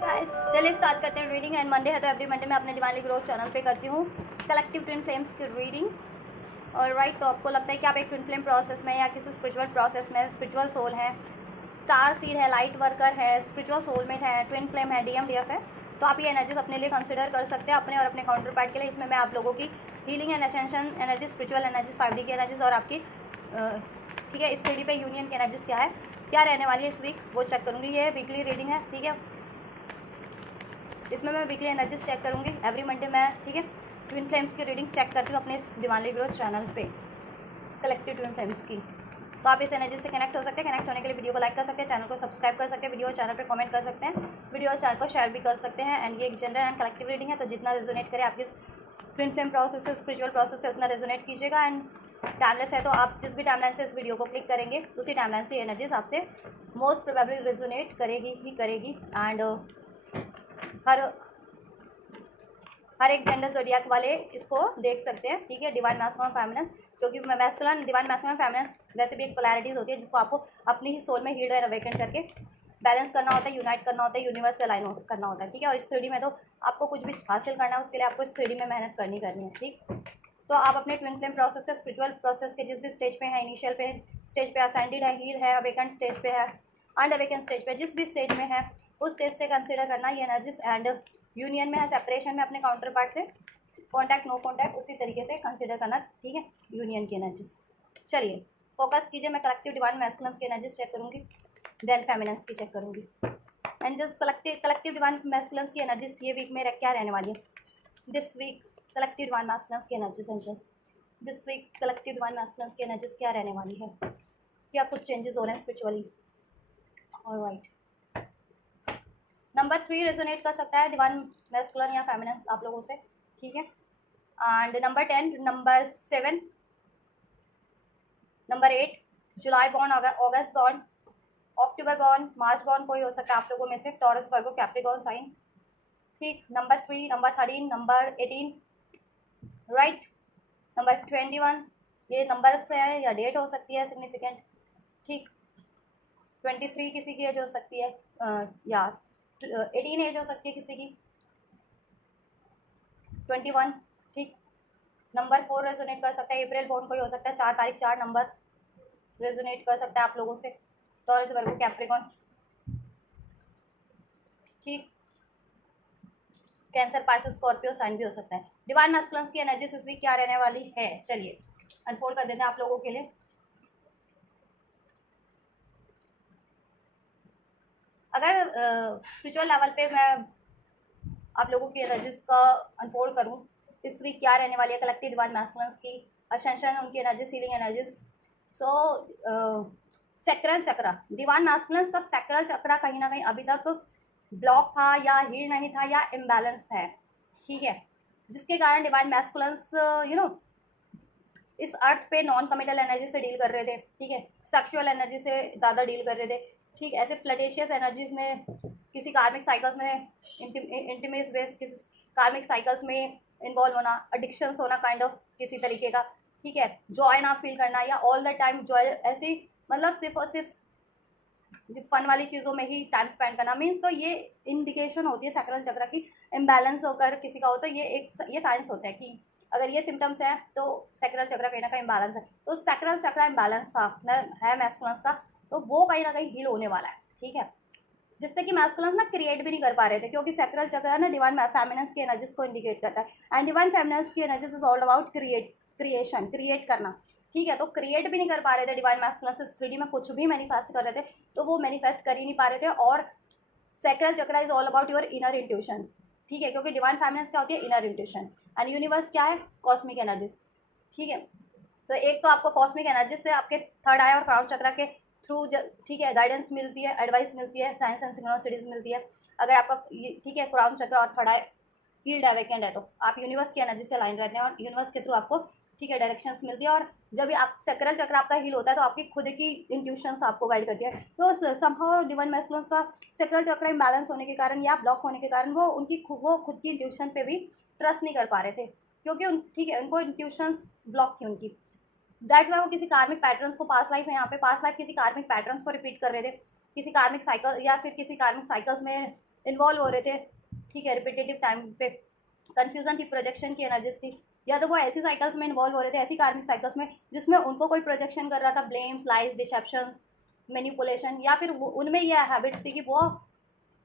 Guys, चलिए start करते हैं रीडिंग। एंड मंडे है तो एवरी मंडे मैं अपने डिवाइनली ग्रोथ चैनल पे करती हूँ कलेक्टिव ट्विन फ्लेम्स की रीडिंग। और राइट, तो आपको लगता है कि आप एक ट्विन फ्लेम प्रोसेस में या किसी स्पिरिचुअल प्रोसेस में स्पिरिचुअल सोल है, स्टार सीड है, लाइट वर्कर है, स्पिरिचुअल सोलमेट है, ट्विन फ्लेम है, DMDF है, तो आप ये एनर्जीज अपने लिए कंसिडर कर सकते हैं अपने और अपने काउंटर पार्ट के लिए। इसमें मैं आप लोगों की healing and ascension energy, spiritual energies, 5D की एनर्जीज और आपकी ठीक है इस 3D पे यूनियन की एनर्जीज क्या रहने वाली है इस वीक वो चेक करूँगी। ये वीकली रीडिंग है, ठीक है। इसमें मैं वीकली एनर्जीज चेक करूँगी एवरी मंडे मैं, ठीक है। ट्विन फ्लेम्स की रीडिंग चेक करती हूँ अपने इस डिवाइनली ग्रोथ चैनल पे कलेक्टिव ट्विन फ्लेम्स की। तो आप इस एनर्जी से कनेक्ट हो सकते हैं। कनेक्ट होने के लिए वीडियो को लाइक कर सकते हैं, चैनल को सब्सक्राइब कर सकते हैं, वीडियो और चैनल पे कमेंट कर सकते हैं, वीडियो और चैनल को शेयर भी कर सकते हैं। एंड ये एक जनरल एंड कलेक्टिव रीडिंग है, तो जितना रेजोनेट करे आपकी ट्विन फ्लेम प्रोसेस से, स्पिरिचुअल प्रोसेस से, उतना रेजोनेट कीजिएगा। एंड टाइमलेस है तो आप जिस भी टाइमलाइन से इस वीडियो को क्लिक करेंगे उसी टाइमलाइन से एनर्जीज आपसे मोस्ट प्रोबेबली रेजोनेट करेगी ही करेगी। एंड हर एक जेंडर ज़ोडियाक वाले इसको देख सकते हैं, ठीक है। डिवाइन मैस्कुलिन फेमिनिन, क्योंकि मैस्कुलिन डिवाइन मैस्कुलिन फेमिनिन वैसे भी एक पोलैरिटीज़ होती है जिसको आपको अपनी ही सोल में हील्ड एंड अवेकन करके बैलेंस करना होता है, यूनाइट करना होता है, यूनिवर्स से अलाइन करना होता है, ठीक है। और इस 3D में तो आपको कुछ भी हासिल करना है उसके लिए आपको इस 3D में मेहनत करनी है, ठीक। तो आप अपने ट्विन फ्लेम प्रोसेस का स्पिरिचुअल प्रोसेस के जिस भी स्टेज पे है, इनिशियल पे स्टेज पे, असेंडेड है, हील है, अवेकन स्टेज पे है, अनअवेकन स्टेज पे, जिस भी स्टेज में है उस स्टेज से कंसिडर करना ये एनर्जीज। एंड यूनियन में है, सेपरेशन में अपने काउंटर पार्ट से, कॉन्टैक्ट नो कॉन्टैक्ट, उसी तरीके से कंसिडर करना, ठीक है, यूनियन की एनर्जीज। चलिए फोकस कीजिए, मैं कलेक्टिव डिवाइन मैस्कुलिन्स की एनर्जीज चेक करूँगी, देन फेमिनिन्स की चेक करूँगी। And just collective divine masculines की एनर्जीज ये वीक में क्या रहने वाली है this week. Collective divine masculines की energies and just this week collective divine masculines की एनर्जीज क्या रहने वाली है, क्या कुछ चेंजेस हो रहे हैं स्पिरिचुअली। ऑलराइट, नंबर 3 रेजोनेट कर सकता है डिवाइन मैस्कुलिन या फेमिनिन आप लोगों से, ठीक है। And number 10, number 7, number 8, July born, August born, October born, March born कोई हो सकता है आप लोगों में से, टॉरस, वर्गो, कैप्रिकॉर्न साइन, ठीक। Number 3, number 13, number 18, right, number 21, ये नंबर से है या डेट हो सकती है सिग्निफिकेंट, ठीक। 23 किसी की एज हो सकती है, या 18 एज हो सकती है किसी की, 21, ठीक। नंबर 4 रेजोनेट कर सकता है, अप्रैल बॉर्न कोई हो सकता है, 4 तारीख, 4 नंबर रेजोनेट कर सकता है आप लोगों से, टॉरस, वर्गो, कैप्रिकॉर्न, ठीक। कैंसर, पाइसेस, स्कॉर्पियो साइन भी हो सकता है। डिवाइन मैस्कुलिन्स की एनर्जीज इस वीक क्या रहने वाली है, चलिए अनफोल्ड कर देते हैं आप लोगों के लिए। अगर स्पिरिचुअल लेवल पे मैं आप लोगों की एनर्जीज का अनफोल्ड करूं, इस वीक क्या रहने वाली है कलेक्टिव डिवाइन मैस्कुलिन्स की असेंशन, उनकी एनर्जीज, हीलिंग एनर्जीज। सो सैक्रल चक्रा, डिवाइन मैस्कुलिन्स का सैक्रल चक्रा कहीं ना कहीं अभी तक ब्लॉक था या हील नहीं था या इम्बैलेंस है, ठीक है, जिसके कारण डिवाइन मैस्कुलिन्स इस अर्थ पे नॉन कमिटल एनर्जी से डील कर रहे थे, ठीक है, सेक्सुअल एनर्जी से ज़्यादा डील कर रहे थे, ठीक। ऐसे फ्लटेशियस एनर्जीज में, किसी कार्मिक साइकिल्स में, इंटीमेट बेस किसी कार्मिक साइकिल्स में इन्वॉल्व होना, एडिक्शंस होना काइंड ऑफ किसी तरीके का, ठीक है, जॉय ना फील करना या ऑल द टाइम जॉय, ऐसी मतलब सिर्फ और सिर्फ फन वाली चीज़ों में ही टाइम स्पेंड करना, मीन्स तो ये इंडिकेशन होती है सैक्रल चक्र की इम्बैलेंस होकर किसी का हो, तो ये साइंस होता है कि अगर ये सिम्टम्स हैं तो सैक्रल चक्र कहीं ना कहीं इम्बैलेंस है। तो सैक्रल चक्र इम्बैलेंस था है मैस्कुलिन्स का, तो वो कहीं ना कहीं हील होने वाला है, ठीक है, जिससे कि मैस्कुलिन्स ना क्रिएट भी नहीं कर पा रहे थे, क्योंकि सैक्रल चक्र है ना डिवाइन फेमिनिन्स की एनर्जीज को इंडिकेट करता है। एंड डिवाइन फेमिनिन्स की energies is all about creation, create करना, ठीक है। तो क्रिएट भी नहीं कर पा रहे थे डिवाइन मैस्कुलिन्स, 3D में कुछ भी मैनिफेस्ट कर रहे थे तो वो मैनिफेस्ट कर ही नहीं पा रहे थे। और सैक्रल चक्र is all about your inner intuition, ठीक है, क्योंकि डिवाइन फेमिनिन्स क्या होती है, इनर इंट्यूशन, एंड यूनिवर्स क्या है, कॉस्मिक एनर्जीज, ठीक है। तो एक तो आपको कॉस्मिक एनर्जीज से आपके थर्ड आई और क्राउन चक्र के थ्रू, ठीक है, गाइडेंस मिलती है, एडवाइस मिलती है, साइंस एंड सिग्नोसिटीज मिलती है। अगर आपका ठीक है क्राउन चक्र और थर्ड आई हील्ड है, वेकेंड है, तो आप यूनिवर्स की एनर्जी से अलाइन रहते हैं और यूनिवर्स के थ्रू आपको, ठीक है, डायरेक्शंस मिलती है। और जब भी आप सैक्रल चक्र आपका हील होता है तो आपकी खुद की इंट्यूशंस आपको गाइड करती है। तो समहाउ डिवाइन मैस्कुलिन्स का सैक्रल चक्र इम्बैलेंस होने के कारण या ब्लॉक होने के कारण वो खुद की इंट्यूशन पे भी ट्रस्ट नहीं कर पा रहे थे, क्योंकि ठीक है उनको इंट्यूशंस ब्लॉक थी उनकी। दैट वाई वो किसी कार्मिक पैटर्न्स को, पास लाइफ है यहाँ पे, पास लाइफ किसी कार्मिक पैटर्न्स को रिपीट कर रहे थे, किसी कार्मिक साइकिल या फिर किसी कार्मिक साइकिल्स में इन्वॉल्व हो रहे थे, ठीक है, रिपीटेटिव टाइम पे, कन्फ्यूजन की, प्रोजेक्शन की एनर्जीज थी, या तो वो ऐसी साइकिल्स में इन्वॉल्व हो रहे थे, ऐसी कार्मिक साइकिल्स में जिसमें उनको कोई प्रोजेक्शन कर रहा था, ब्लेम्स, लाइज, डिसेप्शन, मैनिपुलेशन, या फिर उनमें ये हैबिट्स थी कि वो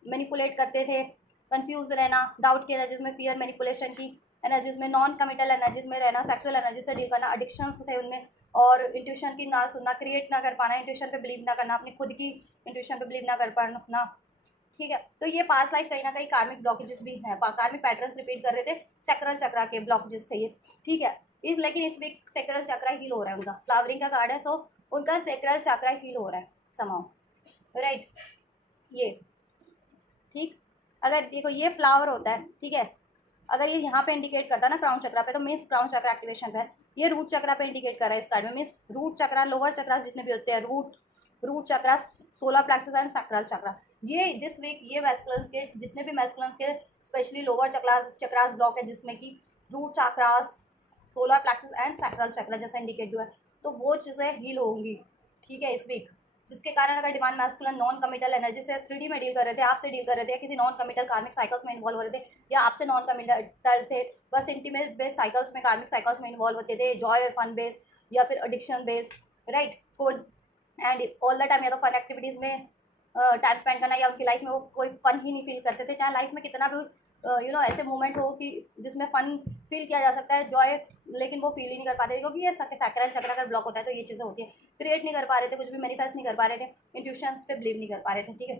मैनिपुलेट करते थे, कंफ्यूज रहना, डाउट की एनर्जीज में, फियर मैनिपुलेशन की एनर्जीज में, नॉन कमिटल एनर्जीज में रहना, सेक्सुअल एनर्जी से डील करना, एडिक्शंस थे उनमें, और इंट्यूशन की ना सुनना, क्रिएट ना कर पाना, इंट्यूशन पे बिलीव ना करना, अपनी खुद की इंट्यूशन पे बिलीव ना कर पाना, ठीक है। तो ये पास्ट लाइफ कहीं ना कहीं कार्मिक ब्लॉकेजेस भी हैं, कार्मिक पैटर्न्स रिपीट कर रहे थे, सेक्रल चक्रा के ब्लॉकेजेस थे ये, ठीक है। लेकिन इस वीक सेक्रल चक्रा हील हो रहा है उनका, फ्लावरिंग का कार्ड है, सो उनका सेक्रल चक्रा हील हो रहा है समाउ, राइट, ये, ठीक। अगर देखो ये फ्लावर होता है, ठीक है, अगर ये यहाँ पे इंडिकेट करता है ना क्राउन चक्रा पे, तो मीन्स क्राउन चक्रा एक्टिवेशन है। ये रूट चक्रा पे इंडिकेट कर रहा है इस कार्ड में, means root chakra, lower chakra जितने भी होते हैं, root chakra, solar plexus and sacral chakra, ये दिस वीक ये मैस्कुलिन्स के जितने भी मैस्कुलिन्स के स्पेशली लोअर चक्रास ब्लॉक है, जिसमें कि root chakras, solar plexus and sacral chakra जैसा इंडिकेट हुआ है, तो वो चीज़ें हील होंगी, ठीक है, इस वीक, जिसके कारण अगर divine masculine non committal energy से 3D में डील कर रहे थे, आपसे डील कर रहे थे, किसी नॉन कमिटल कार्मिक साइकिल्स में इन्वॉल्व हो रहे थे, या आपसे नॉन कमिटल थे, बस इंटीमेट बेस्ड साइकिल्स में, कार्मिक साइकिल्स में इन्वॉल्व होते थे, जॉय और फन बेस्ड या फिर addiction based, right, code and all the time, या तो फन एक्टिविटीज़ में टाइम स्पेंड करना, या उनकी लाइफ में वो कोई फन ही नहीं फील करते थे, चाहे लाइफ में कितना भी ऐसे मोमेंट हो कि जिसमें फन फील किया जा सकता है, जॉय, लेकिन वो फील ही नहीं कर पाते थे, क्योंकि ये सैक्रल चक्र अगर ब्लॉक होता है तो ये चीज़ें होती है, क्रिएट नहीं कर पा रहे थे, कुछ भी मैनिफेस्ट नहीं कर पा रहे थे, इंट्यूशंस पे बिलीव नहीं कर पा रहे थे, ठीक है,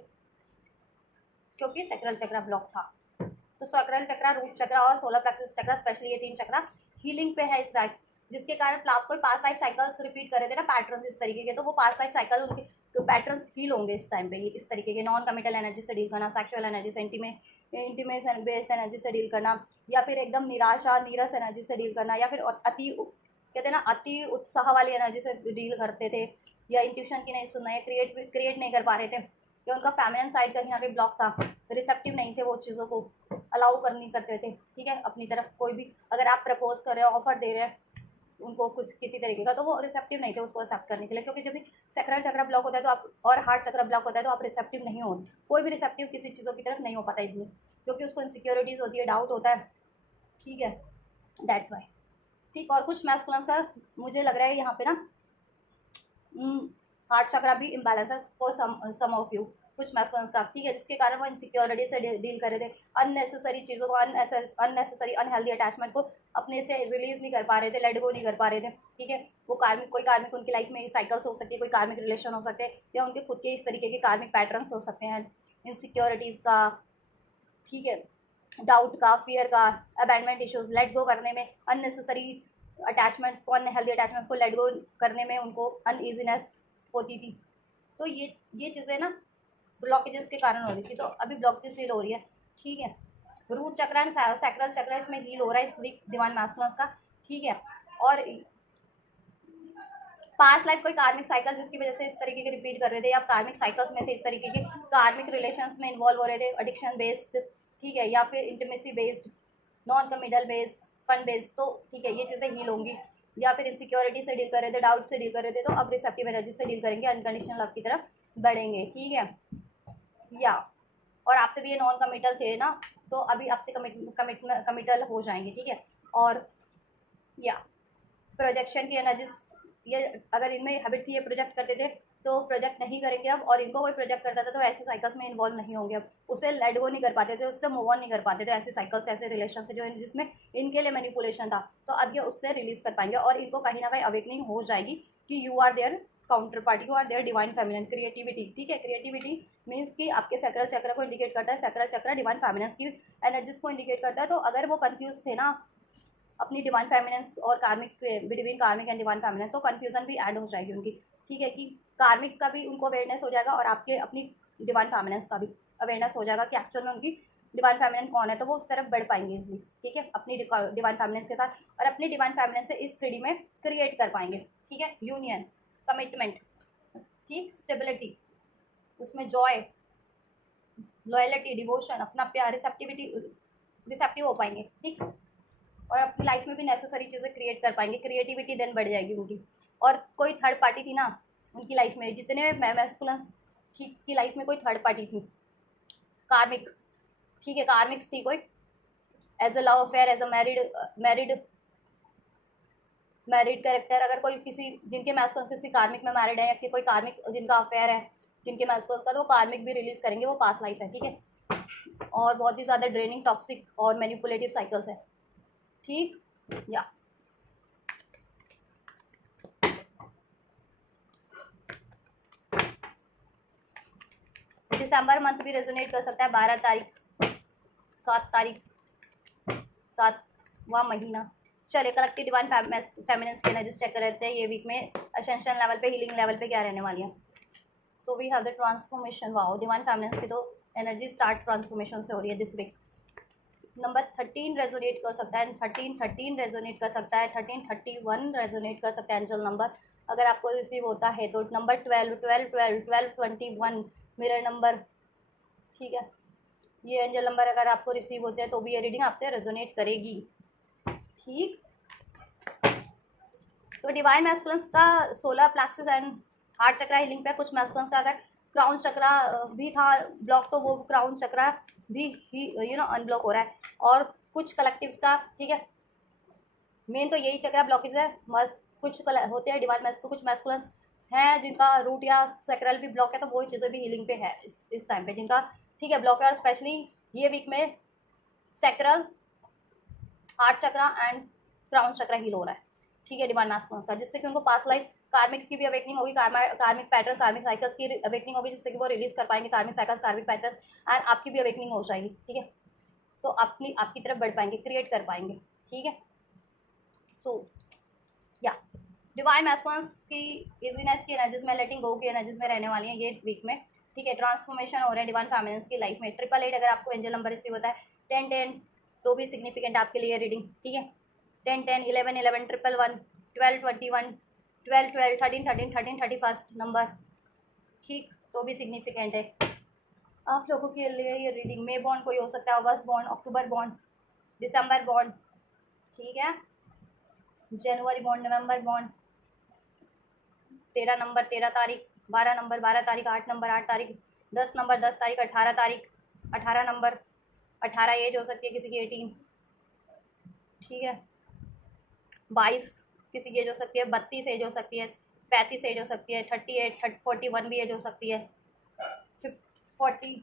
क्योंकि सैक्रल चक्र ब्लॉक था। तो सैक्रल चक्र, रूट चक्र और सोलर प्लेक्सस चक्र, स्पेशली ये 3 चक्र हीलिंग पे है इस टाइम, जिसके कारण आप कोई पास्ट लाइफ साइकिल्स रिपीट कर रहे थे ना, पैटर्न्स इस तरीके के, तो वो पास्ट लाइफ साइकिल उनके तो पैटर्न्स हील होंगे इस टाइम पे, ये इस तरीके के, नॉन कमिटल एनर्जी से डील करना, सेक्सुअल एनर्जी से, इंटीमेशन बेस्ड एनर्जी से डील करना, या फिर एकदम निराशा, नीरस एनर्जी से डील करना, या फिर अति कहते हैं ना अति उत्साह वाली एनर्जी से डील करते थे, या इंट्यूशन की नहीं सुनना, या क्रिएट नहीं कर पा रहे थे, या उनका फेमिनिन साइड कहीं ना कहीं ब्लॉक था, रिसेप्टिव नहीं थे, वो चीज़ों को अलाउ कर नहीं करते थे, ठीक है, अपनी तरफ कोई भी अगर आप प्रपोज कर रहे हो, ऑफर दे रहे हैं उनको कुछ किसी तरीके का, तो वो रिसेप्टिव नहीं थे उसको एक्सेप्ट करने के लिए, क्योंकि जब भी सैक्रल चक्र ब्लॉक होता है तो आप, और हार्ट चक्र ब्लॉक होता है तो आप रिसेप्टिव नहीं हो, कोई भी रिसेप्टिव किसी चीज़ों की तरफ नहीं हो पाता इसलिए, क्योंकि उसको इनसिक्योरिटीज़ होती है, डाउट होता है, ठीक है, दैट्स वाई, ठीक। और कुछ मैस्कुलिन्स का मुझे लग रहा है यहाँ पे ना हार्ट चक्रा भी इम्बैलेंस है फॉर सम ऑफ यू, कुछ मैस्कुलिन्स का, ठीक है, जिसके कारण वो इनसिक्योरिटी से डील कर रहे थे, अननेसेसरी चीज़ों को, अननेसेसरी अनहेल्दी अटैचमेंट को अपने से रिलीज नहीं कर पा रहे थे, लेट गो नहीं कर पा रहे थे, ठीक है, वो कोई कार्मिक उनकी लाइफ में साइकिल्स हो सकती है, कोई कार्मिक रिलेशन हो सकते हैं, या उनके खुद के इस तरीके के कार्मिक पैटर्न्स हो सकते हैं, इनसिक्योरिटीज़ का, ठीक है, डाउट का, फियर का, अबैंडमेंट इश्यूज, लेट गो करने में, अननेसेसरी अटैचमेंट्स को, अनहेल्दी अटैचमेंट्स को लेट गो करने में उनको अनईजीनेस होती थी, तो ये चीज़ें ना ब्लॉकेजेस के कारण हो रही थी, तो अभी ब्लॉकेजेस हील हो रही है, ठीक है, रूट चक्र एंड सैक्रल चक्र इसमें हील हो रहा है इस वीक डिवाइन मैस्कुलिन्स का, ठीक है। और पास्ट लाइफ कोई कार्मिक साइकिल जिसकी वजह से इस तरीके के रिपीट कर रहे थे, या कार्मिक साइकिल्स में थे, इस तरीके के कार्मिक रिलेशंस में इन्वॉल्व हो रहे थे, एडिक्शन बेस्ड, ठीक है, या फिर intimacy based, non committal based, fun based, तो ठीक है, ये चीज़ें हील होंगी, या फिर इनसिक्योरिटी से डील कर रहे थे, डाउट से डील कर रहे थे, तो अब रिसेप्टिव एनर्जी से डील करेंगे, अनकंडीशनल लव की तरफ बढ़ेंगे, ठीक है, या और आपसे भी ये नॉन कमिटल थे ना, तो अभी आपसे कमिटल हो जाएंगे, ठीक है, और या प्रोजेक्शन की एनर्जीज, ये अगर इनमें हैबिट थी ये प्रोजेक्ट करते थे, तो प्रोजेक्ट नहीं करेंगे अब, और इनको कोई प्रोजेक्ट करता था तो ऐसे साइकिल्स में इन्वॉल्व नहीं होंगे, अब उससे लेट गो नहीं कर पाते थे, उससे मूव ऑन नहीं कर पाते थे, ऐसे साइकिल्स, ऐसे रिलेशन से जो जिसमें इनके लिए मैनिपुलेशन था, तो अब ये उससे रिलीज कर पाएंगे, और इनको कहीं ना कहीं अवेकनिंग हो जाएगी कि you are their counter party, you are their divine feminine, creativity, ठीक है, क्रिएटिविटी मीन्स कि आपके सैक्रल चक्र को इंडिकेट करता है, सैक्रल चक्र डिवाइन फेमिनिन्स की एनर्जीज को इंडिकेट करता है, तो अगर वो कंफ्यूज थे ना अपनी डिवाइन फेमिनेंस और कार्मिक बिटवीन कार्मिक एंड डिवाइन फेमिनेंस, तो कन्फ्यूजन भी ऐड हो जाएगी उनकी, ठीक है, कि कार्मिक्स का भी उनको अवेयरनेस हो जाएगा, और आपके अपनी डिवाइन फेमिनेंस का भी अवेयरनेस हो जाएगा कि एक्चुअल में उनकी डिवाइन फेमिनेंस कौन है, तो वो उस तरफ बढ़ पाएंगे इसलिए, ठीक है, अपनी डिवाइन फेमिनेंस के साथ, और अपनी डिवाइन फेमिनेंस से इस 3D में क्रिएट कर पाएंगे, ठीक है, यूनियन, कमिटमेंट, ठीक, स्टेबिलिटी, उसमें जॉय, लॉयलिटी, डिवोशन, अपना प्यार, रिसेप्टिव हो पाएंगे, ठीक, और अपनी लाइफ में भी नेसेसरी चीज़ें क्रिएट कर पाएंगे, क्रिएटिविटी देन बढ़ जाएगी उनकी, और कोई थर्ड पार्टी थी ना उनकी लाइफ में, जितने मैस्कुलिन्स की लाइफ में कोई थर्ड पार्टी थी कार्मिक, ठीक है, कार्मिक्स थी कोई, as a love affair, as a married character, अगर कोई किसी जिनके मैस्कुलिन किसी कार्मिक में मैरिड है, या कि कोई कार्मिक जिनका अफेयर है जिनके मैस्कुलिन का, तो कार्मिक भी रिलीज करेंगे, वो पास लाइफ है, ठीक है। और बहुत ही ज़्यादा ड्रेनिंग, टॉक्सिक और मैनिपुलेटिव साइकिल्स है, ठीक। या दिसंबर मंथ भी रेजोनेट कर सकता है, 12 तारीख, 7 तारीख, 7वां महीना। चलिए कलेक्टिव डिवाइन फेमिनिन्स की एनर्जीज चेक कर लेते हैं ये वीक में असेंशन लेवल पे, हीलिंग लेवल पे क्या रहने वाली है। So we have the transformation, wow, divine feminines की तो एनर्जी स्टार्ट ट्रांसफॉर्मेशन से हो रही है दिस वीक। नंबर 13 रेजोनेट कर सकता है, 13 रेजोनेट कर सकता है, 1331 रेजोनेट कर सकता है एंजल नंबर, अगर आपको रिसीव होता है तो। नंबर 12 मिरर नंबर, ठीक है, ये एंजल नंबर अगर आपको रिसीव होते हैं तो भी ये रीडिंग आपसे रेजोनेट करेगी, ठीक। तो डिवाइन मैस्कुलिन्स का 16 plexus and heart chakra healing पे, कुछ मैस्कुलिन्स का अगर क्राउन चक्रा भी था ब्लॉक, तो वो क्राउन चक्रा भी ही अनब्लॉक हो रहा है। और कुछ कलेक्टिव्स का, ठीक है, मेन तो यही चक्रा ब्लॉकेज है। कुछ होते हैं डिवाइन मैस्कुलिन, कुछ मैस्कुलिन्स हैं जिनका रूट या सेक्रल भी ब्लॉक है, तो वो चीज़ें भी हीलिंग पे है इस टाइम पे जिनका, ठीक है, ब्लॉक है। और स्पेशली ये वीक में sacral, heart chakra and crown chakra heal हो रहा है, ठीक है, डिवाइन मैस्कुलिन्स का, जिससे कि उनको पास्ट लाइफ कार्मिक्स की भी अवेकनिंग होगी, कार्मिक पैटर्न, कार्मिक साइकिल्स की अवेकनिंग होगी, जिससे कि वो रिलीज कर पाएंगे कार्मिक साइकिल्स, कार्मिक पैटर्न्स, एंड आपकी भी अवेकनिंग हो जाएगी, ठीक है। तो आपकी तरफ बढ़ पाएंगे, क्रिएट कर पाएंगे, ठीक है। सो या डिवाइन मैस्कुलिन्स की इजीनेस की एनर्जीज में, लेटिंग गो की एनर्जीज में रहने वाली है ये वीक में, ठीक है। ट्रांसफॉर्मेशन हो रहा है डिवाइन फेमिनिन्स की लाइफ में। 888 अगर आपको एंजल नंबर रिसीव होता है, 1010 तो भी सिग्निफिकेंट आपके लिए रीडिंग, ठीक है। 1010, 1111, 111, 1221, 1212, 1313, 1331 नंबर, ठीक, तो भी सिग्निफिकेंट है आप लोगों के लिए ये रीडिंग। मे बॉन्ड कोई हो सकता है, अगस्त बॉन्ड, अक्टूबर बॉन्ड, दिसंबर बॉन्ड, ठीक है, जनवरी बॉन्ड, नवंबर बॉन्ड, 13 नंबर 13 तारीख, 12 नंबर 12 तारीख, 8 नंबर 8 तारीख, 10 नंबर 10 तारीख, 18 तारीख, 18 नंबर, 18 एज हो सकती है किसी की, 18, ठीक है। 22 किसी की एज हो सकती है, 32 एज हो सकती है, 35 एज हो सकती है, 38, 41 भी एज हो सकती है, 40,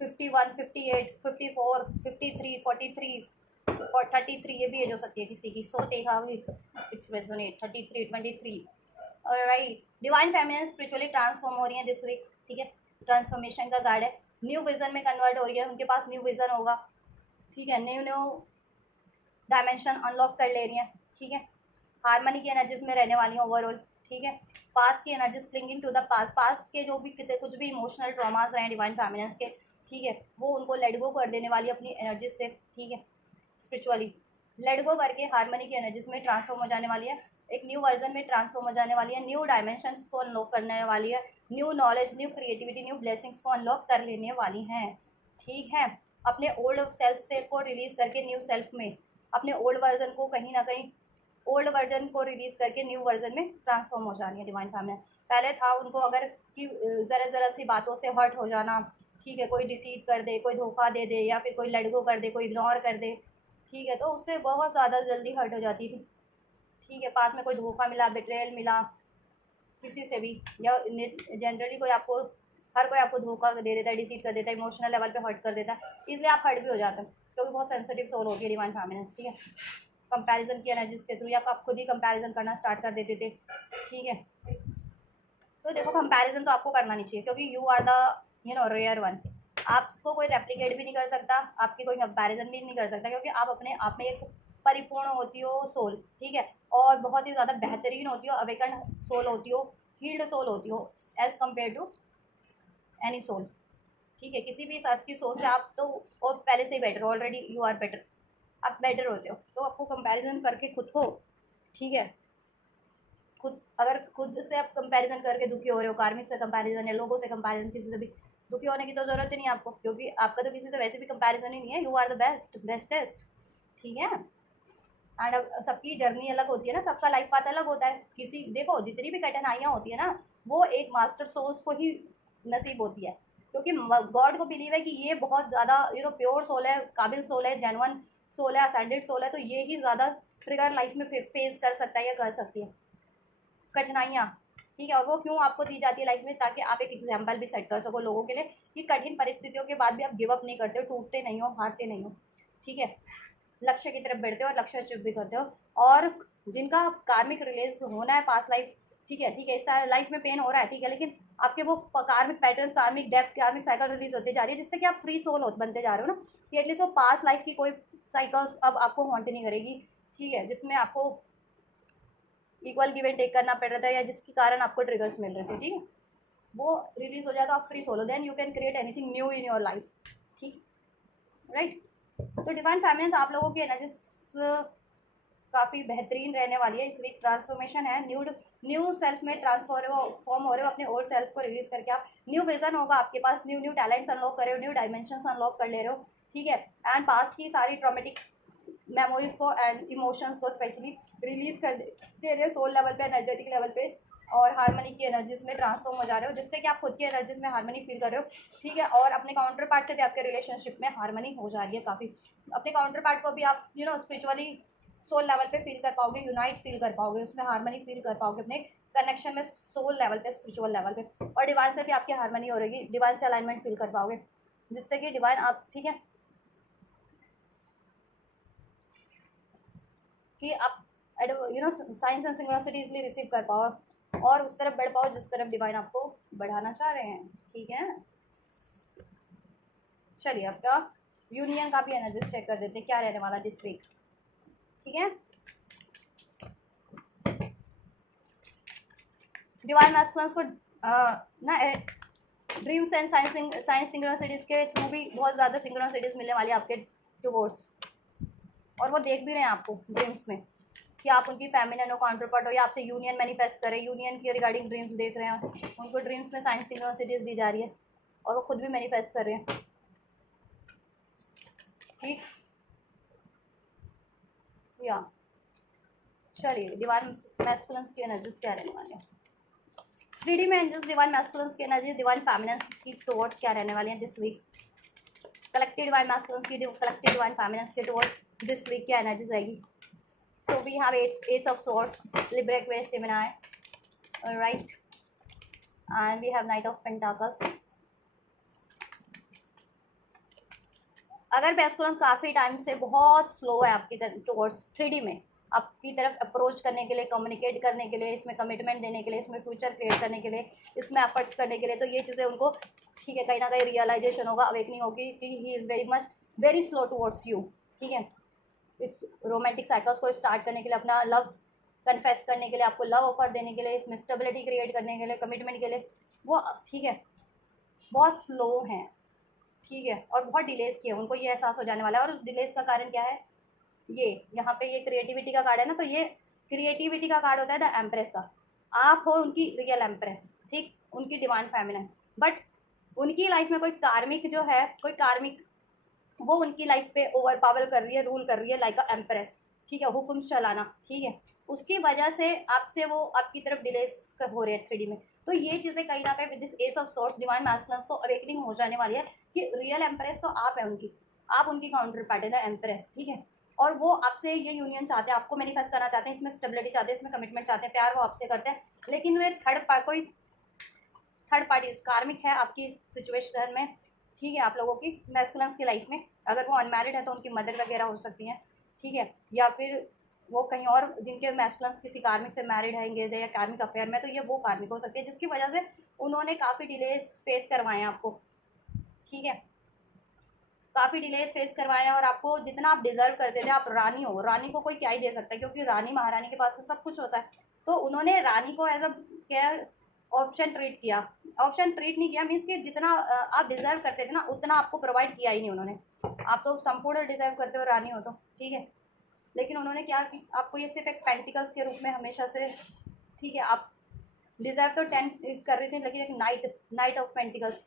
51, 58, 54, 53, 43 और 33 ये भी एज हो सकती है किसी की। So take how it's resonate 33, 23। Alright, divine feminine spiritually transform हो रही है दिस वीक, ठीक है। ट्रांसफॉर्मेशन का गार्ड है, न्यू विजन में कन्वर्ट हो रही है, उनके पास न्यू विजन होगा, ठीक है, न्यू न्यू डायमेंशन अनलॉक कर ले रही हैं, ठीक है। हारमनी की एनर्जीज में रहने वाली हैं ओवरऑल, ठीक है। पास्ट की energies clinging to the past, past के जो भी कुछ भी इमोशनल ट्रॉमास रहे डिवाइन फेमिनिन्स के, ठीक है, वो उनको लेट गो कर देने वाली अपनी एनर्जीज से, ठीक है। स्पिरिचुअली लेट गो करके हारमनी की एनर्जीज में ट्रांसफॉर्म हो जाने वाली है, एक न्यू वर्जन में ट्रांसफॉर्म हो जाने वाली है, न्यू डायमेंशंस को अनलॉक करने वाली है, new knowledge, new creativity, new blessings को अनलॉक कर लेने वाली हैं, ठीक है। अपने ओल्ड सेल्फ से को रिलीज करके न्यू सेल्फ में, अपने ओल्ड वर्जन को कहीं ना कहीं, ओल्ड वर्जन को रिलीज करके न्यू वर्जन में ट्रांसफॉर्म हो जानी है डिवाइन फैमिली। पहले था उनको अगर कि ज़रा ज़रा सी बातों से हर्ट हो जाना, ठीक है, कोई डिसीट कर दे, कोई धोखा दे दे, या फिर कोई लेट गो कर दे, कोई इग्नोर कर दे, ठीक है, तो उससे बहुत ज़्यादा जल्दी हर्ट हो जाती थी, ठीक है। पास में कोई धोखा मिला, बिट्रेयल मिला किसी से भी, या जनरली कोई आपको, हर कोई आपको धोखा दे देता है, डिसीट कर देता है, इमोशनल लेवल पे हर्ट कर देता है, इसलिए आप हर्ट भी हो जाते हैं, क्योंकि बहुत सेंसिटिव सोल होती है डिवाइन फेमिनिन्स, ठीक है। कंपैरिजन की एनर्जीज के थ्रू, या आप खुद ही कंपैरिजन करना स्टार्ट कर देते थे, ठीक है। तो देखो कंपैरिजन तो आपको करना नहीं चाहिए, क्योंकि you are the rare one, आपको कोई रेप्लिकेट भी नहीं कर सकता, आपकी कोई कंपैरिजन भी नहीं कर सकता, क्योंकि आप अपने आप में एक परिपूर्ण होती हो सोल, ठीक है, और बहुत ही ज़्यादा बेहतरीन होती हो, अवेकन सोल होती हो, हील्ड सोल होती हो as compare to any soul, ठीक है। किसी भी अर्थ की सोल से आप तो और पहले से ही better, already you are better, आप बेटर होते हो, तो आपको कंपैरिजन करके खुद को, ठीक है, खुद अगर खुद से आप कंपैरिजन करके दुखी हो रहे हो, कार्मिक से कंपैरिजन या लोगों से कंपैरिजन, किसी से भी दुखी होने की तो ज़रूरत ही नहीं है आपको, क्योंकि आपका तो किसी से वैसे भी कंपैरिजन ही नहीं है, you are the best bestest, ठीक है। एंड सबकी जर्नी अलग होती है ना, सबका लाइफ पाथ अलग होता है, किसी देखो जितनी भी कठिनाइयाँ होती है ना, वो एक मास्टर सोर्स को ही नसीब होती है, क्योंकि गॉड को बिलीव है कि ये बहुत ज़्यादा प्योर सोल है, काबिल सोल है, जेन्युइन सोल है, असेंडेड सोल है, तो ये ही ज़्यादा ट्रिगर लाइफ में फेस कर सकता है या कर सकती है कठिनाइयाँ। ठीक है, और वो क्यों आपको दी जाती है लाइफ में, ताकि आप एक एग्जाम्पल भी सेट कर सको लोगों के लिए कि कठिन परिस्थितियों के बाद भी आप गिव अप नहीं करते हो, टूटते नहीं हो, हारते नहीं हो। ठीक है, लक्ष्य की तरफ बढ़ते हो और लक्ष्य अचीव भी करते हो। और जिनका कार्मिक रिलीज होना है पास्ट लाइफ, ठीक है, इस लाइफ में पेन हो रहा है, ठीक है, लेकिन आपके वो कार्मिक पैटर्न, कार्मिक डेप्थ, कार्मिक साइकिल रिलीज होते जा रही है, जिससे कि आप फ्री सोल बनते जा रहे हो ना, कि एटलीस्ट वो पास्ट लाइफ की कोई साइकिल्स अब आपको हॉन्ट नहीं करेगी। ठीक है, जिसमें आपको इक्वल गिव एंड टेक करना पड़ रहा था या जिसके कारण आपको ट्रिगर्स मिल रहे थे। ठीक है, वो रिलीज हो जाए तो आप free solo, then you can create anything new in your life. ठीक, राइट। तो डिवाइन फेमिनिन्स आप लोगों की एनर्जीज काफ़ी बेहतरीन रहने वाली है इस वीक। ट्रांसफॉर्मेशन है, न्यू सेल्फ में फॉर्म हो रहे हो, अपने ओल्ड सेल्फ को रिलीज करके आप न्यू विजन होगा आपके पास, न्यू टैलेंट्स अनलॉक कर रहे हो, न्यू डायमेंशन अनलॉक कर ले रहे हो। ठीक है, एंड पास्ट की सारी ट्रॉमेटिक मेमोरीज को एंड इमोशंस को स्पेशली रिलीज कर दे रहे हो सोल लेवल पे, एनर्जेटिक लेवल पे, और हार्मनी की एनर्जीज में ट्रांसफॉर्म हो जा रहे हो, जिससे कि आप खुद की एनर्जीज में हार्मनी फील कर रहे हो। ठीक है, और अपने काउंटर पार्ट से भी आपके रिलेशनशिप में हार्मनी हो जा रही है काफ़ी। अपने काउंटर पार्ट को भी आप स्पिरिचुअली सोल लेवल पे फील कर पाओगे, यूनाइट फील कर पाओगे, उसमें हार्मनी फील कर पाओगे अपने कनेक्शन में सोल लेवल पे, स्पिरिचुअल लेवल पे। और डिवाइन से भी आपकी हार्मनी हो रहेगी, डिवाइन से अलाइनमेंट फील कर पाओगे, जिससे कि डिवाइन आप, ठीक है, कि आप science and synchronicity easily receive कर पाओ और उस तरफ बढ़ पाओ जिस तरफ डिवाइन आपको बढ़ाना चाह रहे हैं। ठीक है, चलिए आपका यूनियन का भी एनर्जी चेक कर देते हैं क्या रहने वाला दिस वीक। ठीक है, डिवाइन मैस्कुलिन्स को ना ड्रीम्स एंड साइंस सिंक्रोनिसिटीज के थ्रू भी बहुत ज़्यादा सिंक्रोनिसिटीज मिलने वाली है आपके टुवर्ड्स, और वो देख भी रहे हैं आपको ड्रीम्स में कि आप उनकी फेमिनिन हो, काउंटर पार्ट हो, या आपसे यूनियन मैनिफेस्ट करें, यूनियन के रिगार्डिंग ड्रीम्स देख रहे हैं, उनको ड्रीम्स में साइंस सिंक्रोनिसिटीज दी जा रही है और वो खुद भी मैनिफेस्ट कर रहे हैं। ठीक, या चलिए डिवाइन मैस्कुलिन्स की एनर्जीज क्या रहने वाली है 3D में। एंजल्स डिवाइन मैस्कुलिन्स की एनर्जी, डिवाइन फेमिनिन्स की टुवर्ड्स क्या रहने वाली है this week. Collective divine masculines की कलेक्टिव डिवाइन फेमिनिन्स के टुवर्ड्स दिस वीक क्या एनर्जीज आएगी। So we have Ace of Swords, Libra, Aquarius, Gemini, right? And we have Knight of Pentacles. अगर मैस्कुलिन काफ़ी टाइम से बहुत स्लो है आपकी तरफ टुवर्ड्स 3D में, आपकी तरफ अप्रोच करने के लिए, कम्युनिकेट करने के लिए, इसमें कमिटमेंट देने के लिए, इसमें फ्यूचर क्रिएट करने के लिए, इसमें एफर्ट्स करने के लिए, तो ये चीज़ें उनको, ठीक है, कहीं ना कहीं रियलाइजेशन होगा, अवेकनिंग होगी कि he is very slow towards you. ठीक है, इस रोमांटिक साइकिल्स को स्टार्ट करने के लिए, अपना लव कन्फेस करने के लिए, आपको लव ऑफर देने के लिए, इसमें स्टेबिलिटी क्रिएट करने के लिए, कमिटमेंट के लिए, वो, ठीक है, बहुत स्लो हैं। ठीक है, और बहुत डिलेज किए, उनको ये एहसास हो जाने वाला है। और डिलेज का कारण क्या है, ये यहाँ पे ये क्रिएटिविटी का कार्ड है ना, तो ये क्रिएटिविटी का कार्ड होता है द एम्प्रेस का। आप हो उनकी रियल एम्प्रेस, ठीक, उनकी डिवाइन फेमिनिन, बट उनकी लाइफ में कोई कार्मिक जो है, कोई कार्मिक वो उनकी लाइफ पे ओवर पावर कर रही है, रूल कर रही है लाइक अ एम्प्रेस। ठीक है, हुक्म चलाना। ठीक है, उसकी वजह से आपसे वो आपकी तरफ डिलेस हो रहे हैं 3D में। तो ये चीज़ें कहीं ना कहीं with this ace of swords divine masculines को अवेकनिंग हो जाने वाली है कि रियल एम्प्रेस तो आप है उनकी, आप उनकी काउंटर पार्ट है द एम्प्रेस। ठीक है, और वो आपसे ये यूनियन चाहते हैं, आपको मैनिफेस्ट करना चाहते हैं, इसमें स्टेबिलिटी चाहते हैं, इसमें कमिटमेंट चाहते हैं, प्यार वो आपसे करते हैं, लेकिन वो कोई थर्ड पार्टी कार्मिक है आपकी सिचुएशन में। ठीक है, आप लोगों की मैस्कुलिन्स की लाइफ में अगर वो अनमैरिड है तो उनकी मदर वगैरह हो सकती हैं। ठीक है, या फिर वो कहीं और जिनके मैस्कुलिन्स किसी कार्मिक से मैरिड है, एंगेज है या कार्मिक अफेयर में, तो ये वो कार्मिक हो सकती है जिसकी वजह से उन्होंने काफ़ी डिलेज फेस करवाए हैं आपको। ठीक है, काफ़ी डिलेज फेस करवाए हैं, और आपको जितना आप डिजर्व करते थे, आप रानी हो, रानी को कोई क्या ही दे सकता है, क्योंकि रानी महारानी के पास तो सब कुछ होता है। तो उन्होंने रानी को एज अ क्या ऑप्शन ट्रीट किया, ऑप्शन ट्रीट नहीं किया, मीन्स कि जितना आप डिजर्व करते थे ना, उतना आपको प्रोवाइड किया ही नहीं उन्होंने। आप तो संपूर्ण डिजर्व करते हो रानी हो तो, ठीक है, लेकिन उन्होंने क्या कि आपको ये सिर्फ एक पेंटिकल्स के रूप में हमेशा से, ठीक है, आप डिजर्व तो 10 कर रहे थे, लेकिन एक नाइट ऑफ पेंटिकल्स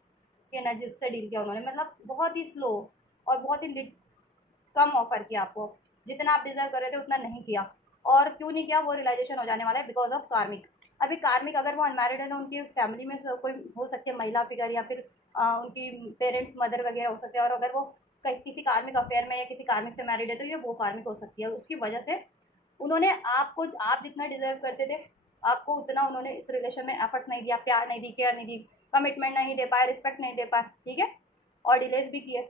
की एनर्जी से डील किया उन्होंने, मतलब बहुत ही स्लो और बहुत ही कम ऑफर किया आपको, जितना आप डिजर्व कर रहे थे उतना नहीं किया। और क्यों नहीं किया, वो रियलाइजेशन हो जाने वाला है बिकॉज ऑफ कार्मिक। अभी कार्मिक अगर वो अनमैरिड है तो उनकी फैमिली में कोई हो सकती है महिला फिगर, या फिर उनकी पेरेंट्स मदर वगैरह हो सकते हैं, और अगर वो कहीं किसी कार्मिक अफेयर में या किसी कार्मिक से मैरिड है तो ये वो कार्मिक हो सकती है। उसकी वजह से उन्होंने आपको, आप जितना डिजर्व करते थे आपको उतना उन्होंने इस रिलेशन में एफर्ट्स नहीं दिया, प्यार नहीं दी, केयर नहीं दी, कमिटमेंट नहीं दे पाए, रिस्पेक्ट नहीं दे पाए, ठीक है, और डिलेज भी किए,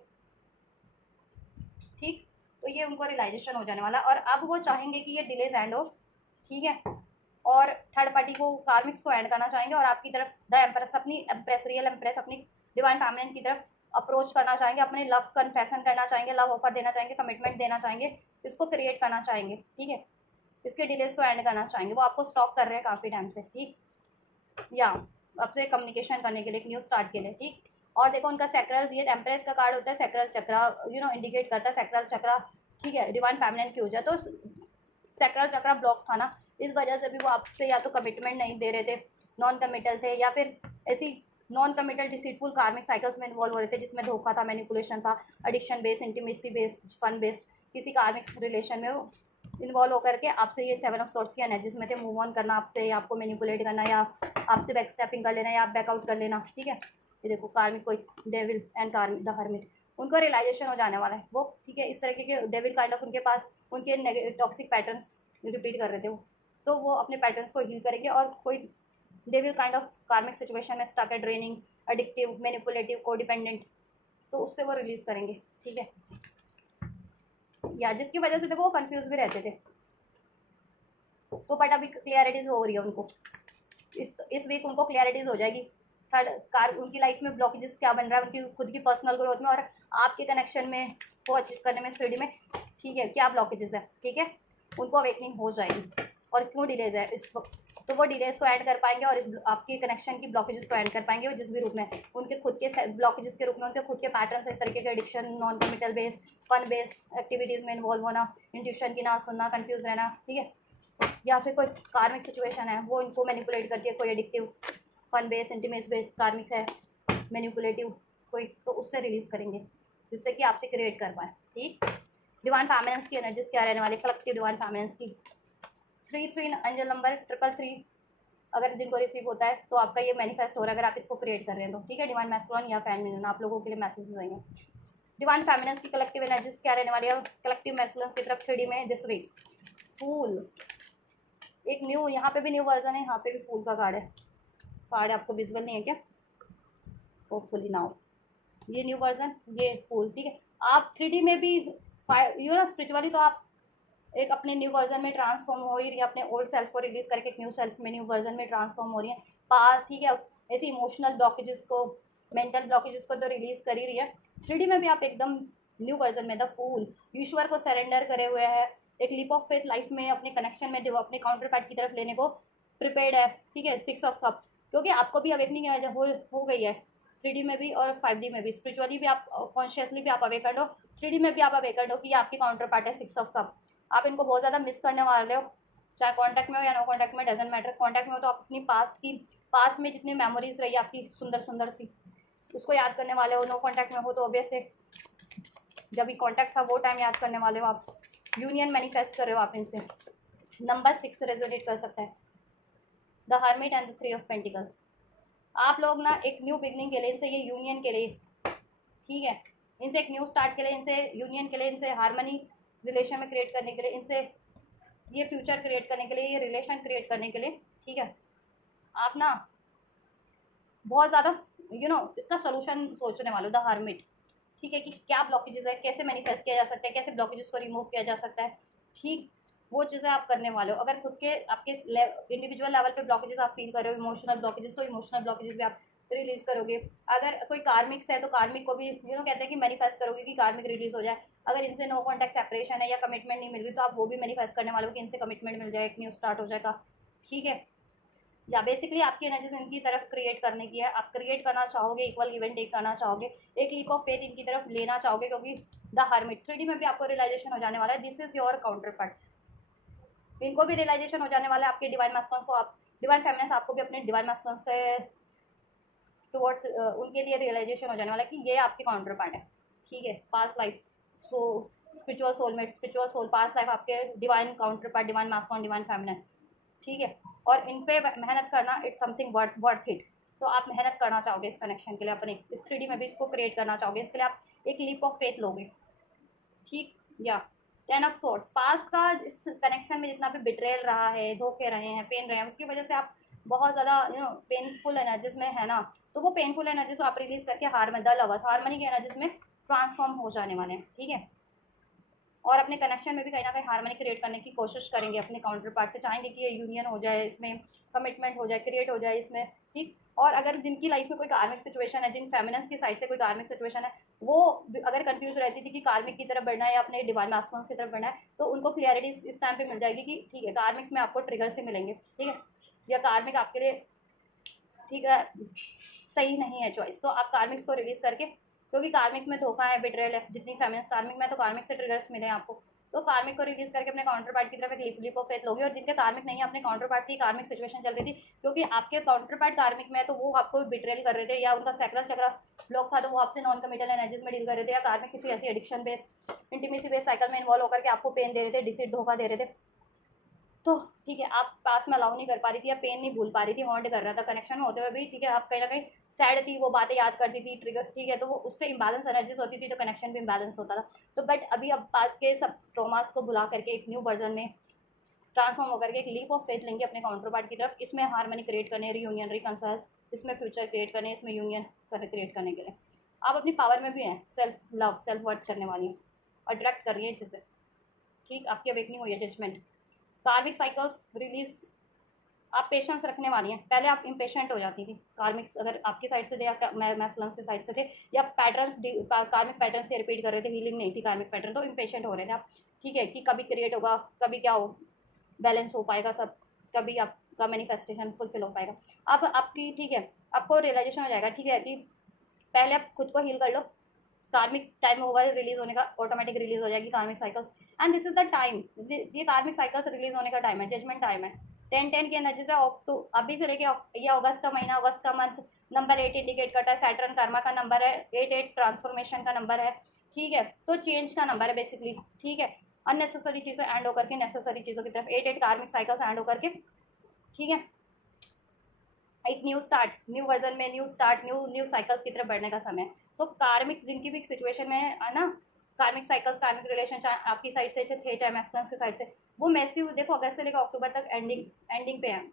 ठीक। तो ये उनको रियलाइजेशन हो जाने वाला, और अब वो चाहेंगे कि ये डिलेज एंड हो, ठीक है, और थर्ड पार्टी को, कार्मिक्स को एंड करना चाहेंगे, और आपकी तरफ द एम्प्रेस, अपनी एम्प्रेस, रियल एम्प्रेस, अपनी डिवाइन फेमिनिन की तरफ अप्रोच करना चाहेंगे, अपने लव कन्फेशन करना चाहेंगे, लव ऑफर देना चाहेंगे, कमिटमेंट देना चाहेंगे, इसको क्रिएट करना चाहेंगे, ठीक है, इसके डिलेज को एंड करना चाहेंगे। वो आपको स्टॉक कर रहे हैं काफ़ी टाइम से, ठीक, या आपसे कम्युनिकेशन करने के लिए, एक न्यू स्टार्ट के लिए, ठीक। और देखो उनका सैक्रल, ये एम्प्रेस का कार्ड होता है, सैक्रल चक्र इंडिकेट करता है, सैक्रल चक्र, ठीक है, डिवाइन फेमिनिन की ऊर्जा। तो सैक्रल चक्र ब्लॉक था ना, इस वजह से भी वो आपसे या तो कमिटमेंट नहीं दे रहे थे, नॉन कमिटल थे, या फिर ऐसी non committal deceitful karmic cycles में इन्वॉल्व हो रहे थे जिसमें धोखा था, मैनिपुलेशन था, addiction based, intimacy based, fun based, किसी कार्मिक रिलेशन में वो इन्वॉल्व होकर के आपसे ये 7 ऑफ सॉर्ट्स की एनर्जीज में थे, मूव ऑन करना आपसे, या आपको मैनिपुलेट करना, या आपसे बैक स्टेपिंग कर लेना, या आप बैकआउट कर लेना, ठीक है। ये देखो कार्मिक कोई डेविल एंड कार्मिक द हर्मिट, उनको रियलाइजेशन हो जाने वाला है वो, ठीक है, इस तरीके के डेविल काइंड ऑफ उनके पास उनके टॉक्सिक पैटर्न्स रिपीट कर रहे थे वो, तो वो अपने पैटर्न्स को हील करेंगे, और कोई डेविल काइंड ऑफ कार्मिक सिचुएशन में स्टक है, ड्रेनिंग, एडिक्टिव, मैनिपुलेटिव, कोडिपेंडेंट, तो उससे वो रिलीज करेंगे, ठीक है, या जिसकी वजह से देखो वो कंफ्यूज भी रहते थे, तो बट अभी क्लियरिटीज हो रही है उनको, इस वीक उनको क्लियरिटीज हो जाएगी। थर्ड कार उनकी लाइफ में ब्लॉकेजेस क्या बन रहा है उनकी खुद की पर्सनल ग्रोथ में, और आपके कनेक्शन में वो अचीव करने में, स्टडी में, ठीक है, क्या ब्लॉकेजेस है, ठीक है, उनको अवेकनिंग हो जाएगी, और क्यों डिलेज है इस वक्त, तो वो डिलेज को ऐड कर पाएंगे, और इस आपके कनेक्शन की ब्लॉकेजेस को ऐड कर पाएंगे, और जिस भी रूप में उनके खुद के ब्लॉकेजेस के रूप में, उनके खुद के पैटर्न इस तरीके के addiction, non committal base, fun base activities में इन्वॉल्व होना, इंट्यूशन की ना सुनना, कंफ्यूज रहना, ठीक है, या फिर कोई कार्मिक सिचुएशन है वो इनको मैनिपुलेट करती है, कोई addictive, fun base, intimate base karmic है, मैनिपुलेटिव कोई, तो उससे रिलीज करेंगे जिससे कि आपसे क्रिएट कर पाए, ठीक। डिवाइन फेमिनिन्स की एनर्जीज क्या रहने वाली, कलेक्टिव डिवाइन फेमिनिन्स की 3 एंजल नंबर 333 अगर जिनको रिसीव होता है तो आपका ये मैनिफेस्ट हो रहा है, अगर आप इसको क्रिएट कर रहे हैं तो, ठीक है, डिवाइन मैस्कुलिन या फेमिनिन, आप लोगों के लिए मैसेजेस आएंगे। डिवाइन फेमिनिन्स की कलेक्टिव एनर्जीज क्या रहने वाली है, कलेक्टिव मैस्कुलिन्स की तरफ 3D में दिस वीक फूल, एक न्यू, यहाँ पे भी न्यू वर्जन है, यहाँ पे भी फूल का कार्ड है, आपको विजुअल नहीं है क्या, होपफुली नाउ ये न्यू वर्जन, ये फूल, ठीक है, आप 3D में भी स्पिरिचुअली तो आप एक अपने न्यू वर्जन में ट्रांसफॉर्म हो ही रही है, अपने ओल्ड सेल्फ को रिलीज करके एक न्यू सेल्फ में, न्यू वर्जन में ट्रांसफॉर्म हो रही है, ठीक है, ऐसे इमोशनल ब्लॉकेजेस को, मेंटल ब्लॉकेजेस को तो रिलीज कर ही रही है, 3D में भी आप एकदम न्यू वर्जन में द फूल, ईश्वर को सरेंडर करे हुए है, एक लीप ऑफ फेथ लाइफ में अपने कनेक्शन में अपने काउंटर पार्ट की तरफ लेने को प्रिपेयर्ड है, ठीक है, 6 ऑफ कप, क्योंकि आपको भी अवेकनिंग हो गई है 3D में भी और 5D में भी, स्पिरिचुअली भी आप कॉन्शियसली भी आप अवेकर्ड हो, 3D में भी आप अवेकर्ड हो कि आपकी काउंटर पार्ट है 6 ऑफ कप, आप इनको बहुत ज़्यादा मिस करने वाले हो, चाहे कांटेक्ट में हो या नो कांटेक्ट में, डजेंट मैटर, कांटेक्ट में हो तो आप अपनी पास्ट में जितनी मेमोरीज रही आपकी सुंदर सुंदर सी, उसको याद करने वाले हो, नो कांटेक्ट में हो तो ऑब्वियस है जब भी कांटेक्ट था वो टाइम याद करने वाले हो आप, यूनियन मैनिफेस्ट कर रहे हो आप इनसे, नंबर 6 रेजोनेट कर सकता है, the hermit and the 3 of pentacles, आप लोग ना एक न्यू बिगनिंग के लिए, इनसे ये यूनियन के लिए, ठीक है, इनसे एक न्यू स्टार्ट के लिए, इनसे यूनियन के लिए, इनसे हारमनी रिलेशन में क्रिएट करने के लिए, इनसे ये फ्यूचर क्रिएट करने के लिए, ये रिलेशन क्रिएट करने के लिए, ठीक है, आप ना बहुत ज़्यादा इसका सोल्यूशन सोचने वाले हो, द हर्मिट, ठीक है, कि क्या ब्लॉकेजेस है, कैसे मैनिफेस्ट किया जा सकता है, कैसे ब्लॉकेजेस को रिमूव किया जा सकता है, ठीक, वो चीज़ें आप करने वाले हो। अगर खुद के आपके इंडिविजुअल लेवल पे ब्लॉकेजेस आप फील कर रहे हो, इमोशनल ब्लॉकेजेस, तो इमोशनल ब्लॉकेजेस भी आप रिलीज करोगे। अगर कोई कार्मिक्स है तो कार्मिक को भी कहते हैं कि मैनिफेस्ट करोगे कि कार्मिक रिलीज हो जाए। अगर इनसे नो कॉन्टैक्ट सेपरेशन है या कमिटमेंट नहीं मिल रही तो आप वो भी मैनिफेस्ट करने वाले हो कि इनसे कमिटमेंट मिल जाए, एक न्यू स्टार्ट हो जाएगा, ठीक है, या बेसिकली आपकी एनर्जीज इनकी तरफ क्रिएट करने की है, आप क्रिएट करना चाहोगे, इक्वल इवेंट टेक करना चाहोगे, एक लीप ऑफ फेथ इनकी तरफ लेना चाहोगे, क्योंकि द हर्मिट 3D में भी आपको रियलाइजेशन हो जाने वाला है, this is your counter part, इनको भी रियलाइजेशन हो जाने वाला है, आपके डिवाइन मास्टर्स को, आप डिवाइन फेमिनिन्स आपको भी अपने डिवाइन मास्टर्स के टुवर्ड्स उनके लिए रियलाइजेशन हो जाने वाला है कि ये आपके काउंटर पार्ट है, ठीक है, past life, so spiritual soulmate, spiritual soul, past life आपके divine counterpart, divine masculine, divine feminine, ठीक है, और इन पे मेहनत करना, इट्स समथिंग वर्थ इट, तो आप मेहनत करना चाहोगे इस कनेक्शन के लिए, अपने इस 3D में भी इसको क्रिएट करना चाहोगे, इसके लिए आप एक लीप ऑफ फेथ लोगे, ठीक। या 10 ऑफ सोर्स, पास्ट का इस कनेक्शन में जितना भी बिट्रेयल रहा है, धोखे रहे हैं, पेन रहे हैं, उसकी वजह से आप बहुत ज़्यादा पेनफुल एनर्जीज में है ना, तो वो पेनफुल एनर्जीज को आप रिलीज करके हारमनी की एनर्जीज में ट्रांसफॉर्म हो जाने वाले हैं, ठीक है। और अपने कनेक्शन में भी कहीं ना कहीं हार्मनी क्रिएट करने की कोशिश करेंगे अपने काउंटर पार्ट से, चाहेंगे कि ये यूनियन हो जाए, इसमें कमिटमेंट हो जाए, क्रिएट हो जाए इसमें, ठीक। और अगर जिनकी लाइफ में कोई कार्मिक सिचुएशन है, जिन फेमिनिन्स की साइड से कोई कार्मिक सिचुएशन है, वो अगर कंफ्यूज रहती थी कि कार्मिक की तरफ बढ़ना है या अपने डिवाइन मास्टर्स की तरफ बढ़ना है, तो उनको क्लियरिटी इस टाइम पे मिल जाएगी कि ठीक है, कार्मिक्स में आपको ट्रिगर से मिलेंगे, ठीक है, या कार्मिक आपके लिए ठीक है सही नहीं है चॉइस, तो आप कार्मिक्स को रिलीज करके, क्योंकि कार्मिक्स में धोखा है, बिट्रेल है, जितनी फेमिनिस्ट कार्मिक में, तो कार्मिक से ट्रिगर्स मिले हैं आपको, तो कार्मिक को रिलीज करके अपने काउंटर पार्ट की तरफ एक लीप ऑफ फेथ लोगे। और जिनके कार्मिक नहीं है, अपने काउंटर पार्ट की कार्मिक सिचुएशन चल रही थी, क्योंकि आपके काउंटर पार्ट कार्मिक में है, तो वो आपको बिट्रेल कर रहे थे, या उनका सैक्रल चक्र ब्लॉक था, तो वो आपसे नॉन कमिटल एनर्जीज में डील कर रहे थे, या कार्मिक किसी ऐसी addiction base intimacy base cycle में इन्वॉल्व होकर के आपको पेन दे रहे थे, डिसीट धोखा दे रहे थे, तो ठीक है, आप पास में अलाउ नहीं कर पा रही थी, या पेन नहीं भूल पा रही थी, हॉन्ट कर रहा था कनेक्शन में होते हुए भी, ठीक है, आप कहीं ना कहीं सैड थी, वो बातें याद करती थी, ट्रिगर, ठीक है, तो वो उससे इम्बैलेंस एनर्जीज होती थी, तो कनेक्शन भी इम्बैलेंस होता था। तो बट अभी अब पास के सब ट्रॉमास को भुला करके एक न्यू वर्जन में ट्रांसफॉर्म होकर के एक लीप ऑफ फेथ लेंगे अपने काउंटर पार्ट की तरफ, इसमें हार्मनी क्रिएट करने, रीयूनियन, रिकंसाइल, इसमें फ्यूचर क्रिएट करने, इसमें यूनियन क्रिएट करने के लिए आप अपनी पावर में भी हैं, सेल्फ लव, सेल्फ वर्थ करने वाली हैं, अट्रैक्ट कर रही है चीज़ें, ठीक। आपकी अवेकनिंग हुई है, जजमेंट, कार्मिक साइकिल्स रिलीज, आप पेशेंस रखने वाली हैं। पहले आप इम्पेशेंट हो जाती थी, कार्मिक्स अगर आपकी साइड से थे या मैस्कुलिन्स की साइड से थे, या पैटर्न्स कार्मिक पैटर्न से रिपीट कर रहे थे, हीलिंग नहीं थी कार्मिक पैटर्न, तो इम्पेशेंट हो रहे थे आप, ठीक है, कि कभी क्रिएट होगा, कभी क्या हो, बैलेंस हो पाएगा सब, कभी आपका मैनिफेस्टेशन फुलफिल हो पाएगा। अब आपकी ठीक है, आपको रियलाइजेशन हो जाएगा, ठीक है, कि पहले आप खुद को हील कर लो, कार्मिक टाइम होगा रिलीज होने का, ऑटोमेटिक रिलीज हो जाएगी कार्मिक cycles, and this is the time, ये कार्मिक साइकिल्स रिलीज होने का टाइम है, जजमेंट टाइम है। 10-10 की एनर्जी से अभी से लेके ये अगस्त का महीना, अगस्त का मंथ, नंबर 8 इंडिकेट करता है, सैटर्न कर्मा का नंबर है, 8 ट्रांसफॉर्मेशन का नंबर है, ठीक है, तो चेंज का नंबर है बेसिकली, ठीक है, अननेसेसरी चीज़ें एंड होकर के नेसेसरी चीज़ों की तरफ, 8 कार्मिक साइकिल्स एंड होकर के, ठीक है, एक न्यू स्टार्ट, न्यू वर्जन में न्यू स्टार्ट, न्यू साइकिल्स की तरफ बढ़ने का समय है। तो कार्मिक जिनकी भी सिचुएशन में है ना, कार्मिक साइकिल्स, कार्मिक रिलेशन, चाहे आपकी साइड से थे, चाहे मैस्कुलिन्स की साइड से, वो मैसिव, देखो अगस्त से लेकर अक्टूबर तक एंडिंग पे है,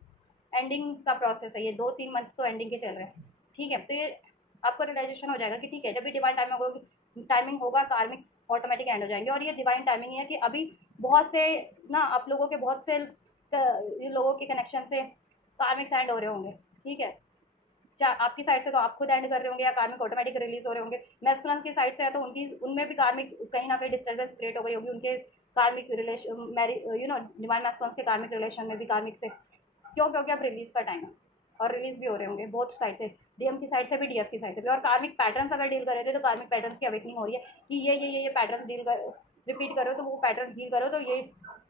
एंडिंग का प्रोसेस है ये, 2-3 मंथ तो एंडिंग के चल रहे हैं, ठीक है। तो ये आपको रियलाइजेशन हो जाएगा कि ठीक है, जब भी डिवाइन टाइमिंग होगा, कार्मिक्स ऑटोमेटिक एंड हो जाएंगे, और ये डिवाइन टाइमिंग है कि अभी बहुत से ना, आप लोगों के बहुत से लोगों के कनेक्शन से कार्मिक्स एंड हो रहे होंगे, ठीक है, आपकी साइड से तो आप खुद एंड कर रहे होंगे, या कार्मिक ऑटोमेटिक रिलीज हो रहे होंगे, मैस्कुलिन की साइड से है तो उनकी उनमें भी कार्मिक कहीं ना कहीं डिस्टर्बेंस क्रिएट हो गई होगी, उनके कार्मिक रिलेशन डिवाइन मैस्कुलिन के कार्मिक रिलेशन में भी कार्मिक से, क्यों, क्योंकि अब रिलीज का टाइम है, और रिलीज भी हो रहे होंगे बहुत साइड से, डीएम की साइड से भी, डीएफ की साइड से भी, और कार्मिक पैटर्न्स अगर डील कर रहे थे, तो कार्मिक पैटर्न्स की अवेकनिंग हो रही है कि ये पैटर्न डील कर रिपीट करो, तो वो पैटर्न हील करो, तो ये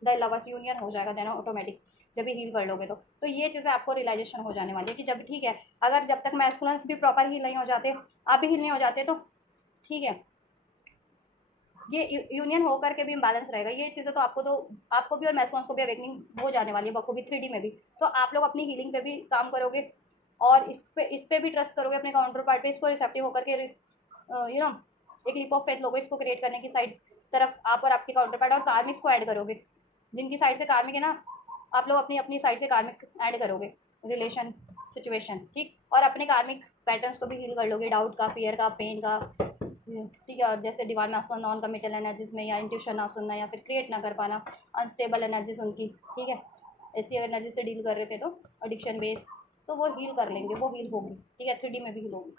द लवर्स यूनियन हो जाएगा देना ऑटोमेटिक, जब भी हील कर लोगे तो ये चीज़ें आपको रियलाइजेशन हो जाने वाली है कि जब ठीक है, अगर जब तक मैस्कुलिन्स भी प्रॉपर हील नहीं हो जाते, आप भी हील नहीं हो जाते, तो ठीक है, ये यूनियन होकर के भी इम्बैलेंस रहेगा, ये चीज़ें तो आपको भी और मैस्कुलिन्स को भी अवेकनिंग हो जाने वाली है बखूबी 3D में भी, तो आप लोग अपनी हीलिंग पे भी काम करोगे, और इस पे भी ट्रस्ट करोगे अपने काउंटर पार्ट पे, इसको रिसेप्टिव होकर के एक लीप ऑफ फेथ लोगे इसको क्रिएट करने की साइड तरफ, आप और आपके काउंटर पार्ट, और कार्मिक्स को ऐड करोगे, जिनकी साइड से कार्मिक है ना, आप लोग अपनी अपनी साइड से कार्मिक ऐड करोगे, रिलेशन सिचुएशन, ठीक, और अपने कार्मिक पैटर्न्स को भी हील कर लोगे, डाउट का, फियर का, पेन का, ठीक है, और जैसे divine master non committal energies में, या इंट्यूशन ना सुनना, या फिर क्रिएट ना कर पाना, अनस्टेबल एनर्जीज उनकी, ठीक है, ऐसी एनर्जी से डील कर रहे थे, तो एडिक्शन बेस, तो वो हील कर लेंगे, वो हील होगी, ठीक है, 3D में भी हील होगी।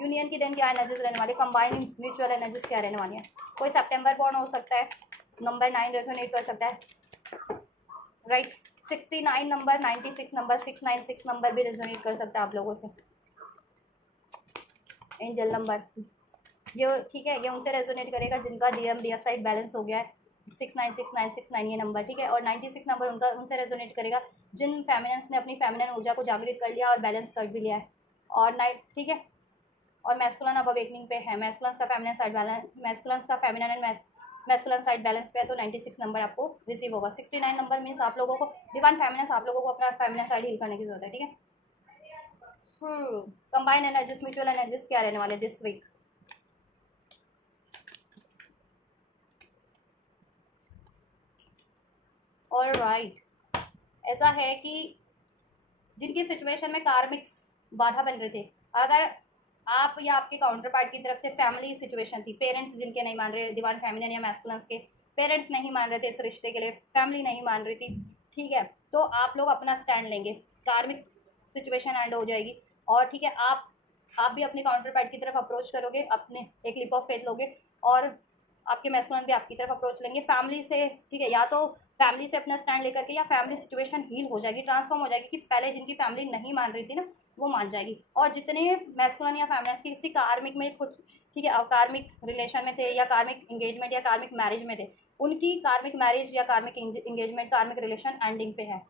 यूनियन की देन क्या एनर्जीज रहने वाली, कंबाइंड म्यूचुअल एनर्जीज क्या रहने वाली है, कोई सितंबर बॉर्न हो सकता है, नंबर 9 रेजोनेट कर सकता है, राइट, 69 नंबर, 96 नंबर, 696 नंबर भी रेजोनेट कर सकता है आप लोगों से, एंजल नंबर, ये ठीक है, ये उनसे रेजोनेट करेगा जिनका डीएम डीएफ साइड बैलेंस हो गया है, 696969 ये नंबर, ठीक है, और 96 नंबर उनका उनसे रेजोनेट करेगा जिन फेमिनेंस ने अपनी फेमिनिन ऊर्जा को जागृत कर लिया और बैलेंस कर भी लिया है, और नाइट, ठीक है, और मैस्कुलिन अब अवेकनिंग पे है, मैस्कुलिन का फेमिनिन साइड बैलेंस, मैस्कुलिन का feminine and masculine side balance पे है, तो 96 नंबर आपको रिसीव होगा, 69 नंबर मीन्स आप लोगों को डिवाइन फेमिनिन, आप लोगों को अपना फेमिनिन साइड हील करने की जरूरत है, ठीक है, कंबाइन एनर्जीज, म्यूचुअल एनर्जीज क्या रहने वाले दिस वीक? ऑलराइट, ऐसा है कि जिनकी सिचुएशन में कार्मिक्स बाधा बन रहे थे, अगर आप या आपके काउंटर पार्ट की तरफ से फैमिली सिचुएशन थी, पेरेंट्स जिनके नहीं मान रहे, डिवाइन फेमिनिन या मैस्कुलिन्स के पेरेंट्स नहीं मान रहे थे इस रिश्ते के लिए, फैमिली नहीं मान रही थी, ठीक है, तो आप लोग अपना स्टैंड लेंगे, कार्मिक सिचुएशन एंड हो जाएगी। और ठीक है, आप भी अपने काउंटर पार्ट की तरफ अप्रोच करोगे, अपने एक लिप ऑफ फेथ लोगे, और आपके मैस्कुलिन भी आपकी तरफ अप्रोच लेंगे फैमिली से, ठीक है, या तो फैमिली से अपना स्टैंड लेकर के, या फैमिली सिचुएशन हील हो जाएगी, ट्रांसफॉर्म हो जाएगी, कि पहले जिनकी फैमिली नहीं मान रही थी ना, वो मान जाएगी। और जितने मैस्कुलिन या फेमिनिन की किसी कार्मिक में कुछ, ठीक है, कार्मिक रिलेशन में थे, या कार्मिक एंगेजमेंट या कार्मिक मैरिज में थे, उनकी कार्मिक मैरिज या कार्मिक एंगेजमेंट, कार्मिक रिलेशन एंडिंग पे है।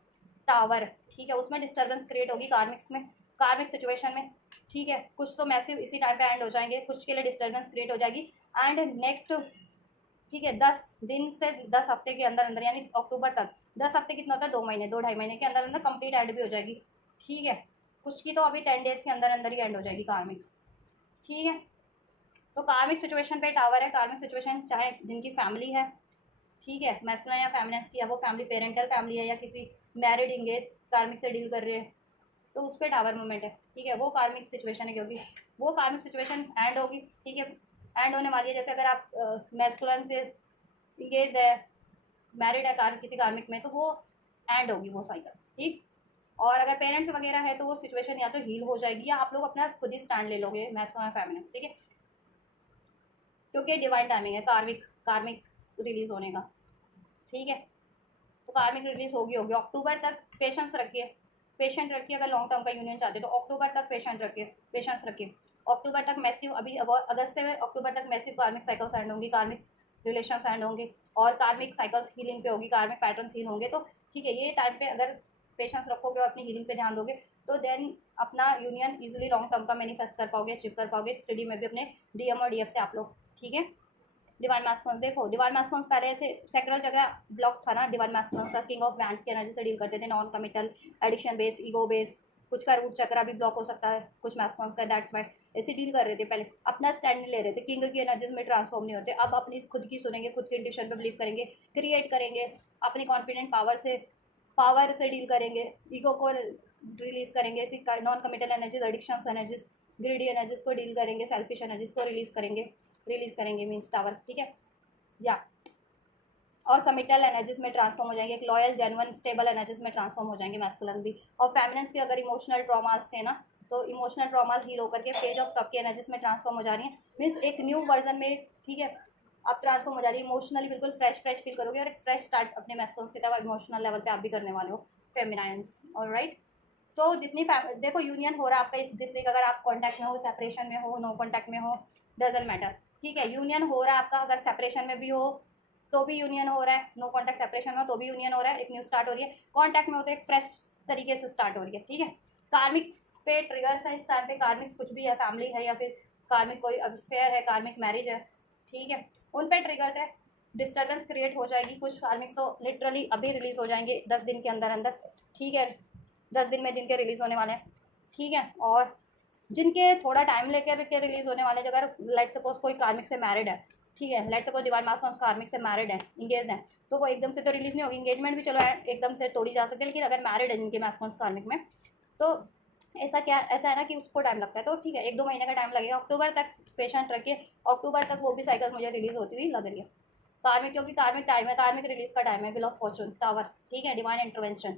टावर, ठीक है, उसमें डिस्टर्बेंस क्रिएट होगी कार्मिक्स में, कार्मिक सिचुएशन में, ठीक है, कुछ तो मैसिव इसी टाइम पे एंड हो जाएंगे, कुछ के लिए डिस्टर्बेंस क्रिएट हो जाएगी। एंड नेक्स्ट, ठीक है, 10 दिन से 10 हफ्ते के अंदर अंदर, यानी अक्टूबर तक, 10 हफ्ते कितना होता है, 2 महीने, 2 ढाई महीने के अंदर अंदर कंप्लीट एंड भी हो जाएगी, ठीक है। कुछ की तो अभी 10 डेज के अंदर अंदर ही एंड हो जाएगी कार्मिक्स, ठीक है। तो कार्मिक सिचुएशन पे टावर है, कार्मिक सिचुएशन चाहे जिनकी फैमिली है, ठीक है, मैस्कुलिन या फेमिनिन की है, वो फैमिली पेरेंटल फैमिली है, या किसी मैरिड इंगेज कार्मिक से डील कर रहे हैं, तो उस पर टावर मूवमेंट है, ठीक है, वो कार्मिक सिचुएशन है, क्योंकि वो कार्मिक सिचुएशन एंड होगी, ठीक है, एंड होने वाली है। जैसे अगर आप मैस्कुलिन से इंगेज है, मैरिड है किसी कार्मिक में, तो वो एंड होगी वो साइकिल, ठीक। और अगर पेरेंट्स वगैरह है तो वो सिचुएशन या तो हील हो जाएगी, या आप लोग अपना खुद ही स्टैंड ले लोगे मैस्कुलिन फेमिनिन, ठीक है, क्योंकि डिवाइन टाइमिंग है कार्मिक कार्मिक रिलीज होने का, ठीक है। तो कार्मिक रिलीज होगी अक्टूबर तक पेशेंस रखिए, पेशेंट रखिए। अगर लॉन्ग टर्म का यूनियन चाहते हो तो अक्टूबर तक पेशेंस रखिए। अक्टूबर तक मैसिव, अभी अगस्त में अक्टूबर तक मैसिव कार्मिक साइकिल्स एंड होंगी, कार्मिक रिलेशंस एंड होंगे, और कार्मिक साइकिल्स हीलिंग पे होगी, कार्मिक पैटर्न्स हील होंगे। तो ठीक है, ये टाइम पे अगर पेशेंस रखोगे और अपनी हीलिंग पे ध्यान दोगे, तो देन अपना यूनियन इजिली लॉन्ग टर्म का मैनिफेस्ट कर पाओगे, अचीव कर पाओगे, इस 3D में भी अपने DM और DF से आप लोग, ठीक है। डिवाइन मैस्कुलिन देखो, डिवाइन मैस्कुलिन पहले से सैक्रल जगह ब्लॉक था ना, डिवाइन मैस्कुलिन का किंग ऑफ वैंड्स की एनर्जी से डील करते थे, non committal, addiction base, ego base, कुछ का रूट चक्रा भी ब्लॉक हो सकता है कुछ मैस्कुलिन का, दैट्स वाई ऐसे डील कर रहे थे पहले, अपना स्टैंड नहीं ले रहे थे, किंग की एनर्जीज में ट्रांसफॉर्म नहीं होते। अब अपनी खुद की सुनेंगे, खुद के इंट्यूशन पे बिलीव करेंगे, क्रिएट करेंगे, अपनी कॉन्फिडेंट पावर से डील करेंगे, ईगो को रिलीज करेंगे, non committal energies, addiction energies, greedy energies को डील करेंगे, सेल्फिश एनर्जीज को रिलीज करेंगे मीन्स टावर, ठीक है, या और कमिटल एनर्जीज में ट्रांसफॉर्म हो जाएंगे, एक लॉयल जेन्युइन स्टेबल एनर्जीज में ट्रांसफॉर्म हो जाएंगे मैस्कुलिन भी। और फेमिनिन के अगर इमोशनल ट्रॉमास थे ना, तो इमोशनल ट्रॉमास हील होकर के फेज ऑफ कप की एनर्जीज में ट्रांसफॉर्म हो जा रही है, मीन्स एक न्यू वर्जन में, ठीक है, अब ट्रांसफॉर्म हो जा रही है, इमोशनली बिल्कुल फ्रेश फील करोगे, और एक फ्रेश स्टार्ट अपने मैस्कुलिन की तरफ इमोशनल लेवल पे आप भी करने वाले हो फेमिनाइंस, ऑलराइट। तो जितनी देखो यूनियन हो रहा है आपका दिस वीक, अगर आप कॉन्टैक्ट में हो, सेपरेशन में हो, नो कॉन्टैक्ट में हो, डजेंट मैटर, ठीक है, यूनियन हो रहा है आपका, अगर सेपरेशन में भी हो तो भी यूनियन हो रहा है, नो कॉन्टैक्ट सेपरेशन में तो भी यूनियन हो रहा है, एक न्यू स्टार्ट हो रही है, कॉन्टैक्ट में हो तो एक फ्रेश तरीके से स्टार्ट हो रही है, ठीक है। कार्मिक्स पे ट्रिगर्स है इस टाइम पे, कार्मिक्स कुछ भी है, फैमिली है या फिर कार्मिक कोई अफेयर है, कार्मिक मैरिज है, ठीक है, उन पे ट्रिगर्स है, डिस्टर्बेंस क्रिएट हो जाएगी, कुछ कार्मिक्स तो लिटरली अभी रिलीज हो जाएंगे 10 दिन के अंदर अंदर, ठीक है, 10 दिन में जिनके रिलीज होने वाले हैं, ठीक है। और जिनके थोड़ा टाइम लेकर के रिलीज होने वाले, अगर लेट सपोज कोई कार्मिक से मैरिड है, ठीक है, लेट सपोज डिवाइन मास्कुलिन कार्मिक से मैरिड है, इंगेज है, तो वो एकदम से तो रिलीज नहीं होगी, इंगेजमेंट भी चलो एकदम से तोड़ी जा सकती है, लेकिन अगर मैरिड है जिनके मास्कुलिन कार्मिक में, तो ऐसा है ना कि उसको टाइम लगता है, तो ठीक है, 1-2 महीने का टाइम लगेगा, अक्टूबर तक पेशेंट रखिए, अक्टूबर तक वो भी साइकिल मुझे रिलीज होती हुई लग रही है कार्मिक, क्योंकि कार्मिक टाइम है, कार्मिक रिलीज का टाइम है, व्हील ऑफ फॉर्चून टावर, ठीक है, डिवाइन इंटरवेंशन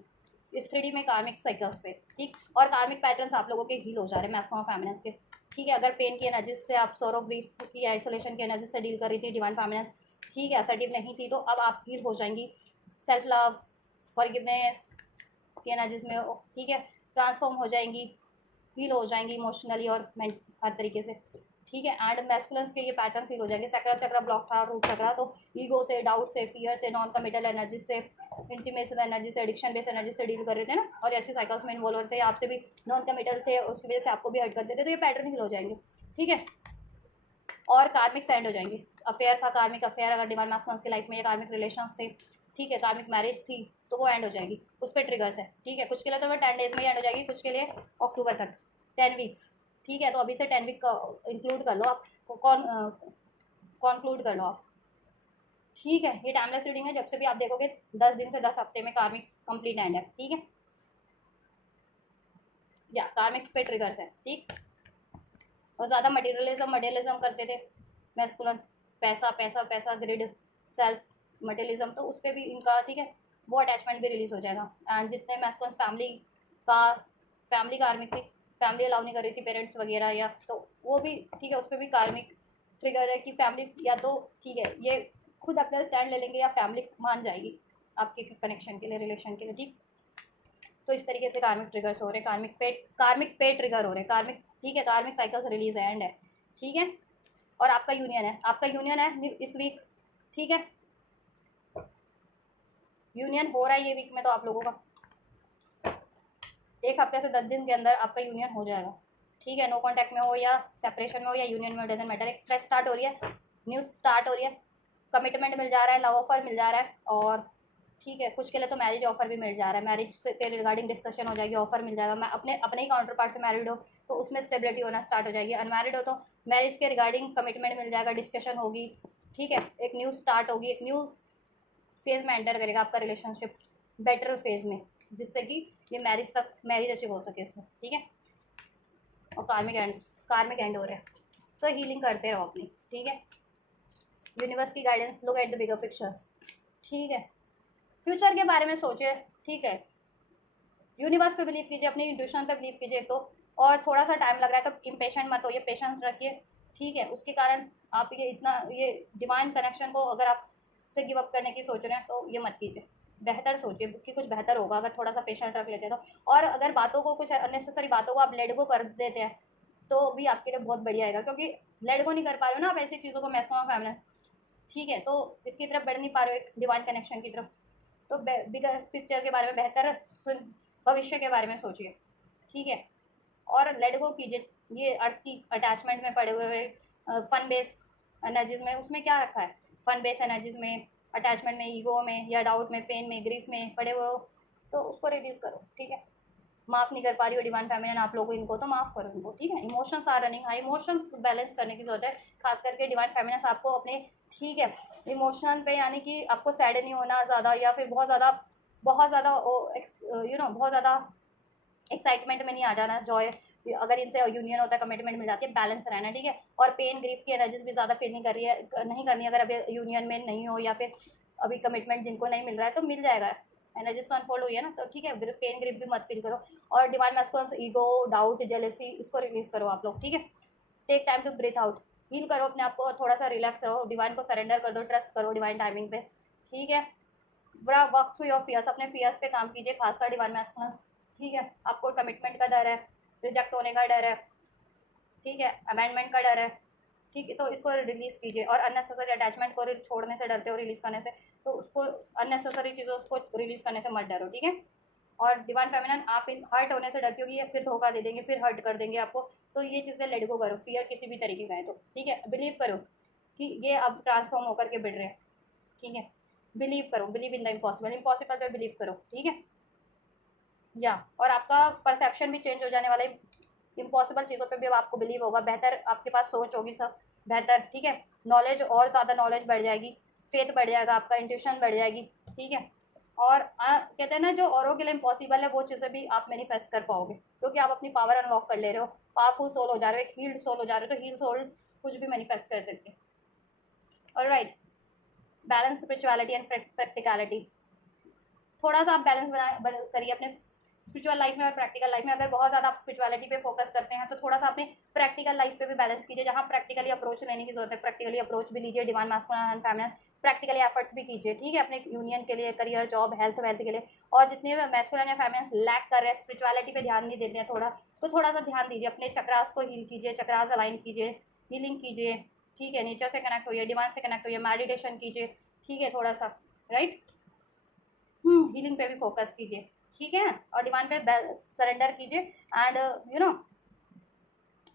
इस 3D में कार्मिक साइकिल्स पे, ठीक। और कार्मिक पैटर्न्स आप लोगों के हील हो जा रहे हैं मैस्कुलिन और फेमिनिन के, ठीक है। अगर पेन की एनर्जी से आप सोरो ग्रीफ की आइसोलेशन की एनर्जी से डील कर रही थी डिवाइन फेमिनिन, ठीक है, असर्टिव नहीं थी, तो अब आप हील हो जाएंगी, सेल्फ लव फॉरगिवनेस की एनर्जीज में, ठीक है, ट्रांसफॉर्म हो जाएंगी, हील हो जाएंगी इमोशनली और हर तरीके से, ठीक है। एंड मैस्कुलिन्स के ये पैटर्न हील हो जाएंगे, सैक्रल चक्र ब्लॉक था, रूट चक्र, तो ईगो से, डाउट से, फियर से, नॉन कमिटल एनर्जी से, इंटीमेसी एनर्जी से, एडिक्शन बेस्ड एनर्जी से डील कर रहे थे ना, और ऐसे साइकिल्स में इन्वॉल्व होते थे, आपसे भी नॉन कमिटल थे, उसकी वजह से आपको भी हर्ट करते थे, तो ये पैटर्न हील हो जाएंगे, ठीक है। और कार्मिक एंड हो जाएंगे, अफेयर था, कार्मिक अफेयर अगर डिवाइन मास्कुलिन की लाइफ में, या कार्मिक रिलेशंस थे, ठीक है, कार्मिक मैरिज थी, तो वो एंड हो जाएगी, उस पर ट्रिगर्स है, ठीक है, कुछ के लिए तो वो 10 डेज में ही एंड हो जाएगी, कुछ के लिए अक्टूबर तक, 10 वीक्स, ठीक है। तो अभी से 10 वीक का इंक्लूड कर लो आप, कॉन्क्लूड कर लो आप, ठीक है। ये टाइमलेस रीडिंग है, जब से भी आप देखोगे 10 दिन से 10 हफ्ते में कार्मिक्स कंप्लीट एंड है, ठीक है। या कार्मिक्स पे ट्रिगर्स है, ठीक। और ज़्यादा मटेरियलिज्म करते थे, मैस्कुलिन, पैसा पैसा पैसा, ग्रिड, सेल्फ, मटेरियलिज्म, तो उस पर भी इनका, ठीक है, वो अटैचमेंट भी रिलीज हो जाएगा। एंड जितने मैस्कुलिन का फैमिली कार्मिक थी, फैमिली अलाउ नहीं कर रही थी पेरेंट्स वगैरह, या तो वो भी, ठीक है, उस पर भी कार्मिक ट्रिगर है कि फैमिली या तो, ठीक है, ये खुद अपना स्टैंड ले लेंगे या फैमिली मान जाएगी आपके कनेक्शन के लिए, रिलेशन के लिए, ठीक। तो इस तरीके से कार्मिक ट्रिगर्स हो रहे हैं, कार्मिक पे ट्रिगर हो रहे हैं, कार्मिक, ठीक है, कार्मिक साइकिल्स रिलीज एंड है, ठीक है। और आपका यूनियन है इस वीक, ठीक है, यूनियन हो रहा है ये वीक में, तो आप लोगों का 1 हफ्ते से 10 दिन के अंदर आपका यूनियन हो जाएगा, ठीक है। नो कॉन्टैक्ट में हो या सेपरेशन में हो या यूनियन में हो, डजेंट मैटर, एक फ्रेश स्टार्ट हो रही है, न्यू स्टार्ट हो रही है, कमिटमेंट मिल जा रहा है, लव ऑफर मिल जा रहा है, और ठीक है, कुछ के लिए तो मैरिज ऑफर भी मिल जा रहा है, मैरिज के रिगार्डिंग डिस्कशन हो जाएगी, ऑफर मिल जाएगा। मैं अपने ही काउंटर पार्ट से मैरिड हो तो उसमें स्टेबिलिटी होना स्टार्ट हो जाएगी, अनमैरिड हो तो मैरिज के रिगार्डिंग कमिटमेंट मिल जाएगा, डिस्कशन होगी, ठीक है, एक न्यू स्टार्ट होगी, एक न्यू फेज में एंटर करेगा आपका रिलेशनशिप, बेटर फेज में, जिससे कि ये मैरिज अचीव हो सके इसमें, ठीक है। और कार्मिक एंड हो रहे हैं, सो हीलिंग करते रहो अपनी, ठीक है। यूनिवर्स की guidance, look at the bigger picture, ठीक है। फ्यूचर के बारे में सोचिए, ठीक है, यूनिवर्स पे बिलीव कीजिए, अपनी इंट्यूशन पे बिलीव कीजिए, तो और थोड़ा सा टाइम लग रहा है तो इम्पेशेंट मत होइए, पेशेंस रखिए, ठीक है। उसके कारण आप ये डिवाइन कनेक्शन को अगर आप से गिव अप करने की सोच रहे हैं तो ये मत कीजिए, बेहतर सोचिए कि कुछ बेहतर होगा अगर थोड़ा सा पेशेंट रख लेते हैं तो। और अगर बातों को, कुछ अननेसेसरी बातों को आप लेट गो कर देते हैं तो भी आपके लिए बहुत बढ़िया आएगा, क्योंकि लेट गो नहीं कर पा रहे हो ना आप ऐसी चीज़ों को, मैक्सिमम फैमिली, ठीक है, तो इसकी तरफ बढ़ नहीं पा रहे हो, एक डिवाइन कनेक्शन की तरफ, तो बिगर पिक्चर के बारे में बेहतर भविष्य के बारे में सोचिए, ठीक है। और लेट गो कीजिए ये अर्थ की अटैचमेंट में पड़े हुए फन बेस एनर्जीज में, उसमें क्या रखा है, फन बेस एनर्जीज में, अटैचमेंट में, ईगो में या डाउट में, पेन में, ग्रीफ में पड़े हुए हो, तो उसको रिड्यूस करो, ठीक है। माफ़ नहीं कर पा रही हो डिवाइन फेमिनिन आप लोगों इनको, तो माफ़ करो इनको, ठीक है। Emotions are running high, emotions balance करने की जरूरत है, खास करके डिवाइन फेमिनिन आपको अपने, ठीक है, इमोशनल पे, यानी कि आपको सैड नहीं होना ज़्यादा, या फिर बहुत ज़्यादा बहुत ज़्यादा एक्साइटमेंट में नहीं आ जाना, जॉय, अगर इनसे यूनियन होता है, कमिटमेंट मिल जाती है, बैलेंस रहना, ठीक है। और पेन ग्रीफ की एनर्जीज भी ज़्यादा फील नहीं करनी अगर अभी यूनियन में नहीं हो, या फिर अभी कमिटमेंट जिनको नहीं मिल रहा है तो मिल जाएगा, एनर्जीज तो अनफोल्ड हुई है ना, तो ठीक है, पेन ग्रीफ भी मत फील करो। और divine masculine ego, doubt, jealousy, इसको रिलीज करो आप लोग, ठीक है। Take time to breathe out, heal करो अपने आप को, थोड़ा सा रिलैक्स रहो, डिवाइन को सरेंडर कर दो, ट्रस्ट करो डिवाइन टाइमिंग पे, ठीक है। वर्क थ्रू योर फियर्स, अपने फियर्स पे काम कीजिए, खासकर डिवाइन मैस्कुलिन, ठीक है। आपको कमिटमेंट का डर है, रिजेक्ट होने का डर है, ठीक है, अमेंडमेंट का डर है, ठीक है, तो इसको रिलीज कीजिए। और अननेसेसरी अटैचमेंट को छोड़ने से डरते हो, रिलीज करने से, तो उसको अननेसेसरी चीज़ों को रिलीज करने से मत डरो, ठीक है। और डिवाइन फेमिनिन आप इन हर्ट होने से डरती होगी, फिर धोखा दे देंगे, फिर हर्ट कर देंगे आपको, तो ये चीज़ें लेट गो करो, फियर किसी भी तरीके का है तो, ठीक है। बिलीव करो कि ये अब ट्रांसफॉर्म होकर के बढ़ रहे हैं, ठीक है। बिलीव करो, believe in the impossible, impossible पे बिलीव करो, ठीक है। या और आपका परसेप्शन भी चेंज हो जाने वाला है, इम्पॉसिबल चीज़ों पे भी अब आपको बिलीव होगा, बेहतर आपके पास सोच होगी, सब बेहतर, ठीक है। नॉलेज, और ज़्यादा नॉलेज बढ़ जाएगी, फेथ बढ़ जाएगा आपका, इंट्यूशन बढ़ जाएगी, ठीक है। और कहते हैं ना, जो औरों के लिए इम्पॉसिबल है वो चीज़ें भी आप मैनिफेस्ट कर पाओगे, क्योंकि आप अपनी पावर अनलॉक कर ले रहे हो, पावरफुल सोल हो जा रहे हो, एक हील्ड सोल हो जा रहे हो, तो हील सोल कुछ भी मैनिफेस्ट कर सकते हैं। Alright, balance spirituality and practicality, थोड़ा सा आप बैलेंस करिए अपने स्पिरिचुअल लाइफ में और प्रैक्टिकल लाइफ में। अगर बहुत ज़्यादा आप स्पिरिचुअलिटी पे फोकस करते हैं तो थोड़ा सा अपने प्रैक्टिकल लाइफ पे भी बैलेंस कीजिए, जहाँ प्रैक्टिकली अप्रोच लेने की जरूरत है, प्रैक्टिकली अप्रोच भी लीजिए, divine masculine and feminine, practically efforts भी कीजिए, ठीक है, अपने यूनियन के लिए, करियर, जॉब, हेल्थ वेल्थ के लिए। और जितने भी मैस्कुलिन या फेमिनिन लैक कर रहे हैं, स्पिरिचुअलिटी पे ध्यान नहीं देते हैं थोड़ा, तो थोड़ा सा ध्यान दीजिए, अपने चक्रास को हील कीजिए, चक्रास अलाइन कीजिए, हीलिंग कीजिए, ठीक है, नेचर से कनेक्ट होइए, डिवाइन से कनेक्ट होइए, मेडिटेशन कीजिए, ठीक है, थोड़ा सा, राइट, हीलिंग पे भी फोकस कीजिए, ठीक है। और डिवाइन पे सरेंडर कीजिए, एंड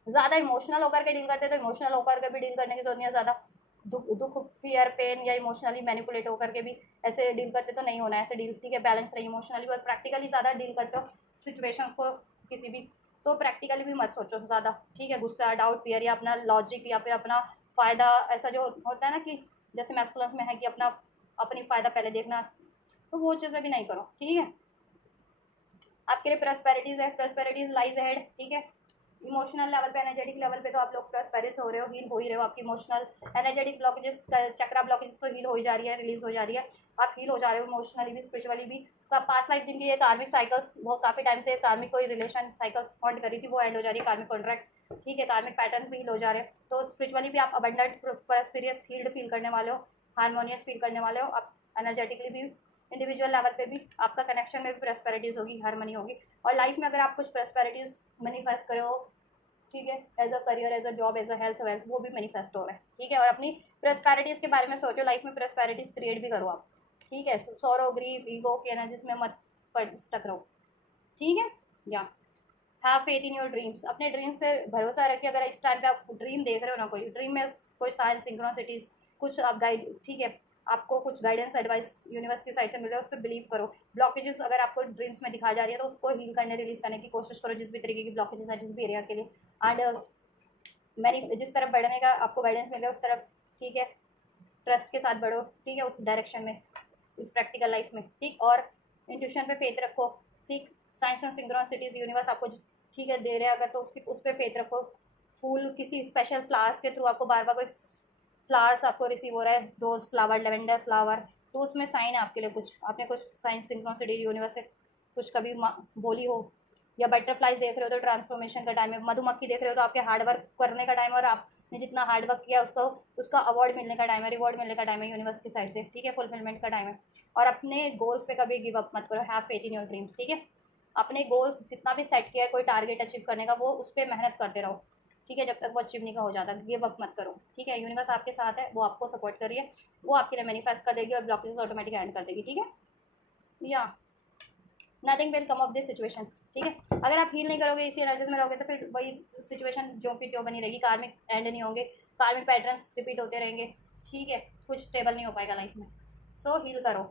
ज़्यादा इमोशनल होकर के डील करते तो इमोशनल होकर के भी डील करने की जरूरत नहीं है, ज़्यादा दुख, फियर, पेन या इमोशनली मैनिपुलेट होकर के भी ऐसे डील करते तो नहीं होना है, ऐसे डील, ठीक है। बैलेंस रही इमोशनली, और प्रैक्टिकली ज़्यादा डील करते हो सिचुएशंस को, किसी भी तो प्रैक्टिकली भी मत सोचो ज़्यादा, ठीक है। गुस्सा, डाउट, फियर या अपना लॉजिक या फिर अपना फ़ायदा, ऐसा जो होता है ना कि जैसे मैस्कुलिन्स में है कि अपना अपनी फ़ायदा पहले देखना, तो वो चीज़ें भी नहीं करो, ठीक है। आपके लिए प्रॉस्पेरिटीज़ है, प्रॉस्पेरिटीज़ लाइज अहेड, ठीक है। इमोशनल लेवल पे, एनर्जेटिक लेवल पे तो आप लोग प्रॉस्पेरस हो रहे हो, हील हो ही रहे हो। आपकी इमोशनल एनर्जेटिक ब्लॉकेजेस, चक्रा ब्लॉकेजेस तो हील हो ही जा रही है, रिलीज हो जा रही है। आप हील हो जा रहे हो इमोशनली भी, स्पिरिचुअली भी। तो पास्ट लाइफ जिनकी ये कार्मिक साइकिल्स बहुत काफ़ी टाइम से कार्मिक कोई रिलेशन साइकिल्स हॉन्ट करी थी, वो एंड हो जा रही है, कार्मिक कॉन्ट्रैक्ट, ठीक है। कार्मिक पैटर्न भी हील हो जा रहे हैं। तो स्पिरिचुअली भी आप अबंडेंट, प्रॉस्पेरियस, हील्ड फील करने वाले हो, हारमोनियस फील करने वाले हो। आप एनर्जेटिकली भी, इंडिविजुअल लेवल पे भी आपका कनेक्शन में भी प्रॉस्पेरिटीज होगी, हारमनी होगी। और लाइफ में अगर आप कुछ प्रॉस्पेरिटीज मैनिफेस्ट करे हो, ठीक है, as a career, as a job, as a health wealth, वो भी मैनिफेस्ट हो रहा है, ठीक है। और अपनी प्रॉस्पेरिटीज़ के बारे में सोचो, लाइफ में प्रॉस्पेरिटीज़ क्रिएट भी करो आप, ठीक है। सॉरो, ग्रीफ, ईगो के एनर्जीज में मत स्टक रहो, ठीक है। या have faith in your dreams, अपने ड्रीम्स पे भरोसा रखिए। अगर इस टाइम पे आप ड्रीम देख रहे हो ना, कोई ड्रीम में कोई साइंस सिंक्रोनिसिटीज, कुछ आप गाइड, ठीक है, आपको कुछ गाइडेंस एडवाइस यूनिवर्स की साइड से मिल रहा है, उस पर बिलीव करो। ब्लॉकेजेस अगर आपको ड्रीम्स में दिखाई जा रही है तो उसको हील करने, रिलीज करने की कोशिश करो, जिस भी तरीके की ब्लॉकेजेस है, जिस भी एरिया के लिए। एंड मैंने जिस तरफ बढ़ने का आपको गाइडेंस मिल रहा है उस तरफ, ठीक है, ट्रस्ट के साथ बढ़ो, ठीक है, उस डायरेक्शन में, इस प्रैक्टिकल लाइफ में, ठीक। और इंट्यूशन पे फेथ रखो, ठीक। साइंस एंड सिंक्रोनिसिटीज यूनिवर्स आपको ठीक है दे रहे हैं अगर, तो उसकी उस पर फेथ रखो। फूल किसी स्पेशल फ्लावर्स के थ्रू आपको बार बार कोई फ्लावर्स आपको रिसीव हो रहा है, रोज़ फ्लावर, लेवेंडर फ्लावर, तो उसमें साइन है आपके लिए, कुछ आपने कुछ साइंस सिंक्रोनिसिटी यूनिवर्स से कुछ कभी बोली हो। या बटरफ्लाइज देख रहे हो तो ट्रांसफॉर्मेशन का टाइम है। मधुमक्खी देख रहे हो तो आपके हार्ड वर्क करने का टाइम है, और आपने जितना हार्ड वर्क किया उसको, उसका अवार्ड मिलने का टाइम है, रिवॉर्ड मिलने का टाइम है यूनिवर्स की साइड से, ठीक है, फुलफिलमेंट का टाइम है। और अपने गोल्स पे कभी गिव अप मत करो, have faith in your dreams, ठीक है। अपने गोल्स जितना भी सेट किया है कोई टारगेट अचीव करने का, वो उस पर मेहनत करते रहो, ठीक है, जब तक वो अचीव नहीं का हो जाता, गिव अप मत करो, ठीक है। यूनिवर्स आपके साथ है, वो आपको सपोर्ट कर रही है, वो आपके लिए मैनिफेस्ट कर देगी और ब्लॉकेजेस ऑटोमेटिक एंड कर देगी, ठीक है। या nothing will come of this situation, ठीक है। अगर आप हील नहीं करोगे, इसी एनर्जीज में रहोगे, तो फिर वही सिचुएशन जो की त्यों बनी रहेगी, कार्मिक एंड नहीं होंगे, कार्मिक पैटर्न्स रिपीट होते रहेंगे, ठीक है, कुछ स्टेबल नहीं हो पाएगा लाइफ में। सो हील करो,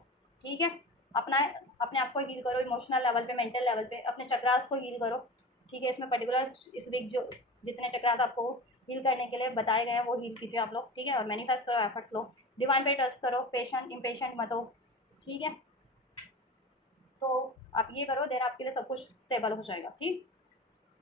ठीक है। अपना अपने आप को हील करो, इमोशनल लेवल पे, मेंटल लेवल पे, अपने चक्रास को हील करो, ठीक है। इसमें पर्टिकुलर इस वीक जो जितने चक्रास आपको हील करने के लिए बताए गए हैं वो हील कीजिए आप लोग, ठीक है। और मैनिफेस्ट करो, एफर्ट्स लो, डिवाइन पे ट्रस्ट करो, पेशेंट इम्पेशेंट मत हो, ठीक है। तो आप ये करो, देन आपके लिए सब कुछ स्टेबल हो जाएगा, ठीक।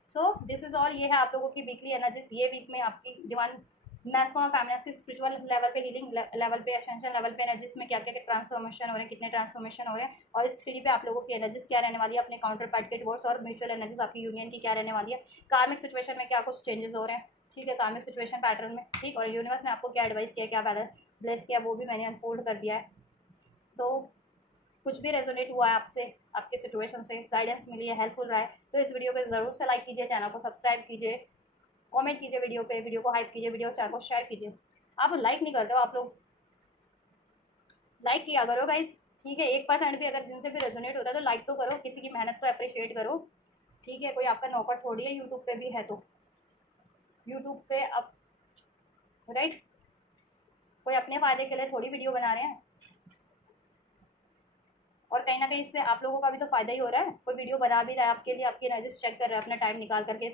सो दिस इज ऑल, ये है आप लोगों की वीकली एनर्जीज। ये वीक में आपकी डिवाइन मैस्कुलिन फेमिनिन की स्पिरिचुअल लेवल पे, हीलिंग लेवल पे, एक्सटेंशन लेवल पे एनर्जीज में क्या क्या ट्रांसफॉर्मेशन हो रहे हैं, कितने ट्रांसफॉर्मेशन हो रहे हैं, और इस 3D पे आप लोगों की एनर्जीज क्या रहने वाली है, अपने काउंटर पार्ट के टुवर्ड्स, और म्यूचुअल एनर्जीज आपकी यूनियन की क्या रहने वाली है, कार्मिक सिचुएशन में क्या कुछ चेंजेस हो रहे हैं, ठीक है, कार्मिक सिचुएशन पैटर्न में, ठीक। और यूनिवर्स ने आपको क्या एडवाइस किया, क्या ब्लेस किया, वो भी मैंने अनफोल्ड कर दिया है। तो कुछ भी रेजोनेट हुआ है आपसे, आपके सिचुएशन से गाइडेंस मिली है, हेल्पफुल रहा है, तो इस वीडियो को ज़रूर से लाइक कीजिए, चैनल को सब्सक्राइब कीजिए, कमेंट कीजिए वीडियो पे, वीडियो को हाइप कीजिए, वीडियो चैनल को शेयर कीजिए। आप लाइक नहीं करते हो, आप लोग लाइक किया करो गाइस, ठीक है। 1% भी अगर जिनसे भी रेजोनेट होता है तो लाइक तो करो, किसी की मेहनत को अप्रिशिएट करो, ठीक है। कोई आपका नौकर थोड़ी है, यूट्यूब पे भी है तो, यूट्यूब पे अब, राइट, कोई अपने फ़ायदे के लिए थोड़ी वीडियो बना रहे हैं, और कहीं ना कहीं इससे आप लोगों का भी तो फ़ायदा ही हो रहा है। कोई वीडियो बना भी रहा है आपके लिए, आपकी एनर्जीज चेक कर रहा है अपना टाइम निकाल करके,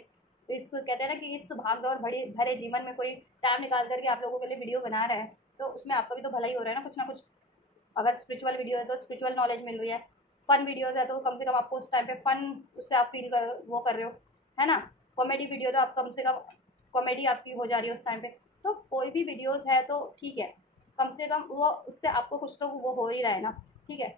इस कहते हैं ना कि इस भागदौड़ भरे भरे जीवन में कोई टाइम निकाल करके आप लोगों के लिए वीडियो बना रहा है, तो उसमें आपका भी तो भला ही हो रहा है ना कुछ। अगर स्पिरिचुअल वीडियो है तो स्पिरिचुअल नॉलेज मिल रही है, फन वीडियोज़ है तो कम से कम आपको उस टाइम पे फन, उससे आप फील कर वो कर रहे हो, है ना। कॉमेडी वीडियो तो आप कम से कम कॉमेडी आपकी हो जा रही है उस टाइम पे, तो कोई भी वीडियोज़ है तो ठीक है, कम से कम वो उससे आपको कुछ तो वो हो ही रहा है ना, ठीक है।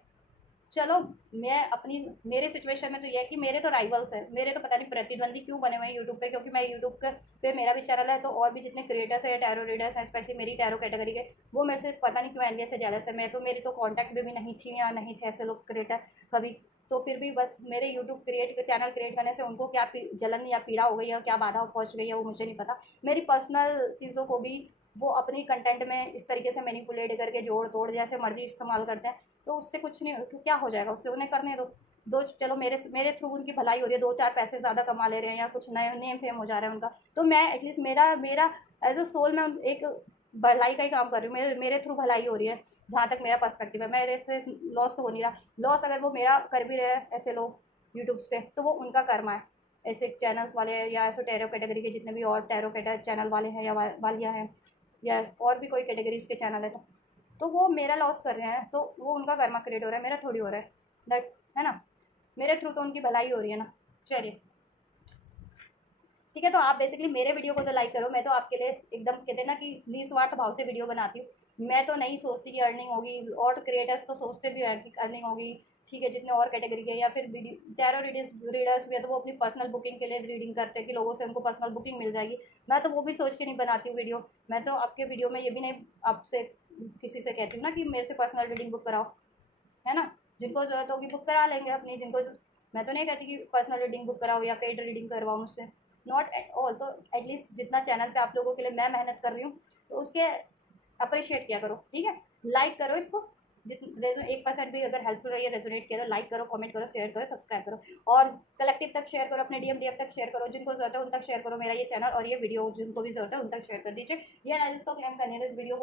चलो, मैं अपनी, मेरे सिचुएशन में तो ये है कि मेरे तो राइवल्स हैं, मेरे तो पता नहीं प्रतिद्वंदी क्यों बने हुए हैं यूट्यूब पे, क्योंकि मैं यूट्यूब पे मेरा भी चैनल है, तो और भी जितने क्रिएटर्स हैं या टैरो रीडर्स हैं, स्पेशली मेरी टैरो कैटेगरी के, वो मेरे से पता नहीं क्यों एनवियस से जेलस है। मैं तो, मेरी तो कॉन्टैक्ट में भी नहीं थी या नहीं थे ऐसे लोग क्रिएटर कभी, तो फिर भी बस मेरे यूट्यूब चैनल क्रिएट करने से उनको क्या जलन या पीड़ा हो गई है, क्या बाधा पहुँच गई है, वो मुझे नहीं पता। मेरी पर्सनल चीज़ों को भी वो अपनी कंटेंट में इस तरीके से मैनिपुलेट करके जोड़ तोड़ जैसे मर्जी इस्तेमाल करते हैं, तो उससे कुछ नहीं, तो क्या हो जाएगा उससे, उन्हें करने दो चलो, मेरे मेरे थ्रू उनकी भलाई हो रही है, 2-4 पैसे ज़्यादा कमा ले रहे हैं या कुछ नए नेम फेम हो जा रहा है उनका, तो मैं एटलीस्ट मेरा मेरा एज अ सोल में एक भलाई का ही काम कर रही हूँ, मेरे मेरे थ्रू भलाई हो रही है, जहाँ तक मेरा पर्सपेक्टिव है। मेरे से लॉस तो हो नहीं रहा, लॉस अगर वो मेरा कर भी रहे हैं ऐसे लोग यूट्यूब्स पे, तो वो उनका कर्मा है, ऐसे चैनल्स वाले या ऐसे टैरो कैटेगरी के जितने भी और टैरो चैनल वाले हैं या वालिया हैं या और भी कोई कैटेगरीज के चैनल है, तो वो मेरा लॉस कर रहे हैं, तो वो उनका कर्मा क्रिएट हो रहा है, मेरा थोड़ी हो रहा है। दैट है ना, मेरे थ्रू तो उनकी भलाई हो रही है ना। चलिए ठीक है, तो आप बेसिकली मेरे वीडियो को तो लाइक करो। मैं तो आपके लिए एकदम कहते हैं ना कि निस्वार्थ भाव से वीडियो बनाती हूँ। मैं तो नहीं सोचती कि अर्निंग होगी, और क्रिएटर्स तो सोचते भी हैं कि अर्निंग होगी। ठीक है, जितने और कैटेगरी के या फिर टैरो रीडर्स भी है, तो वो अपनी पर्सनल बुकिंग के लिए रीडिंग करते हैं कि लोगों से उनको पर्सनल बुकिंग मिल जाएगी। मैं तो वो भी सोच के नहीं बनाती हूँ वीडियो। मैं तो आपके वीडियो में ये भी नहीं आपसे किसी से कहती हूँ ना कि मेरे से पर्सनल रीडिंग बुक कराओ, है ना। जिनको ज़रूरत होगी बुक करा लेंगे अपनी, जिनको मैं तो नहीं कहती कि पर्सनल रीडिंग बुक कराओ या पेड रीडिंग करवाओ मुझसे, नॉट एट ऑल। तो एटलीस्ट जितना चैनल पे आप लोगों के लिए मैं मेहनत कर रही हूँ, तो उसके अप्रिशिएट किया करो, ठीक है। लाइक करो इसको, जितने 1% भी अगर हेल्पफुल रही है, रेजोनेट किया तो लाइक करो, कमेंट करो, शेयर करो, सब्सक्राइब करो, और कलेक्टिव तक शेयर करो, अपने डीएम तक शेयर करो, जिनको जरूरत है उन तक शेयर करो मेरा ये चैनल और ये वीडियो, जिनको भी जरूरत है उन तक शेयर कर दीजिए। ये एनालिसिस को क्लेम करने इस वीडियो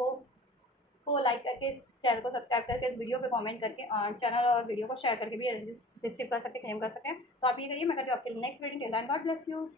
को लाइक करके, इस चैनल को सब्सक्राइब करके, इस वीडियो पे कमेंट करके, चैनल और वीडियो को शेयर करके भी रिसीव कर सकते, क्लेम कर सकते हैं। तो आप ये करिए, मैं करती हूँ आपके next video. Till then God bless you.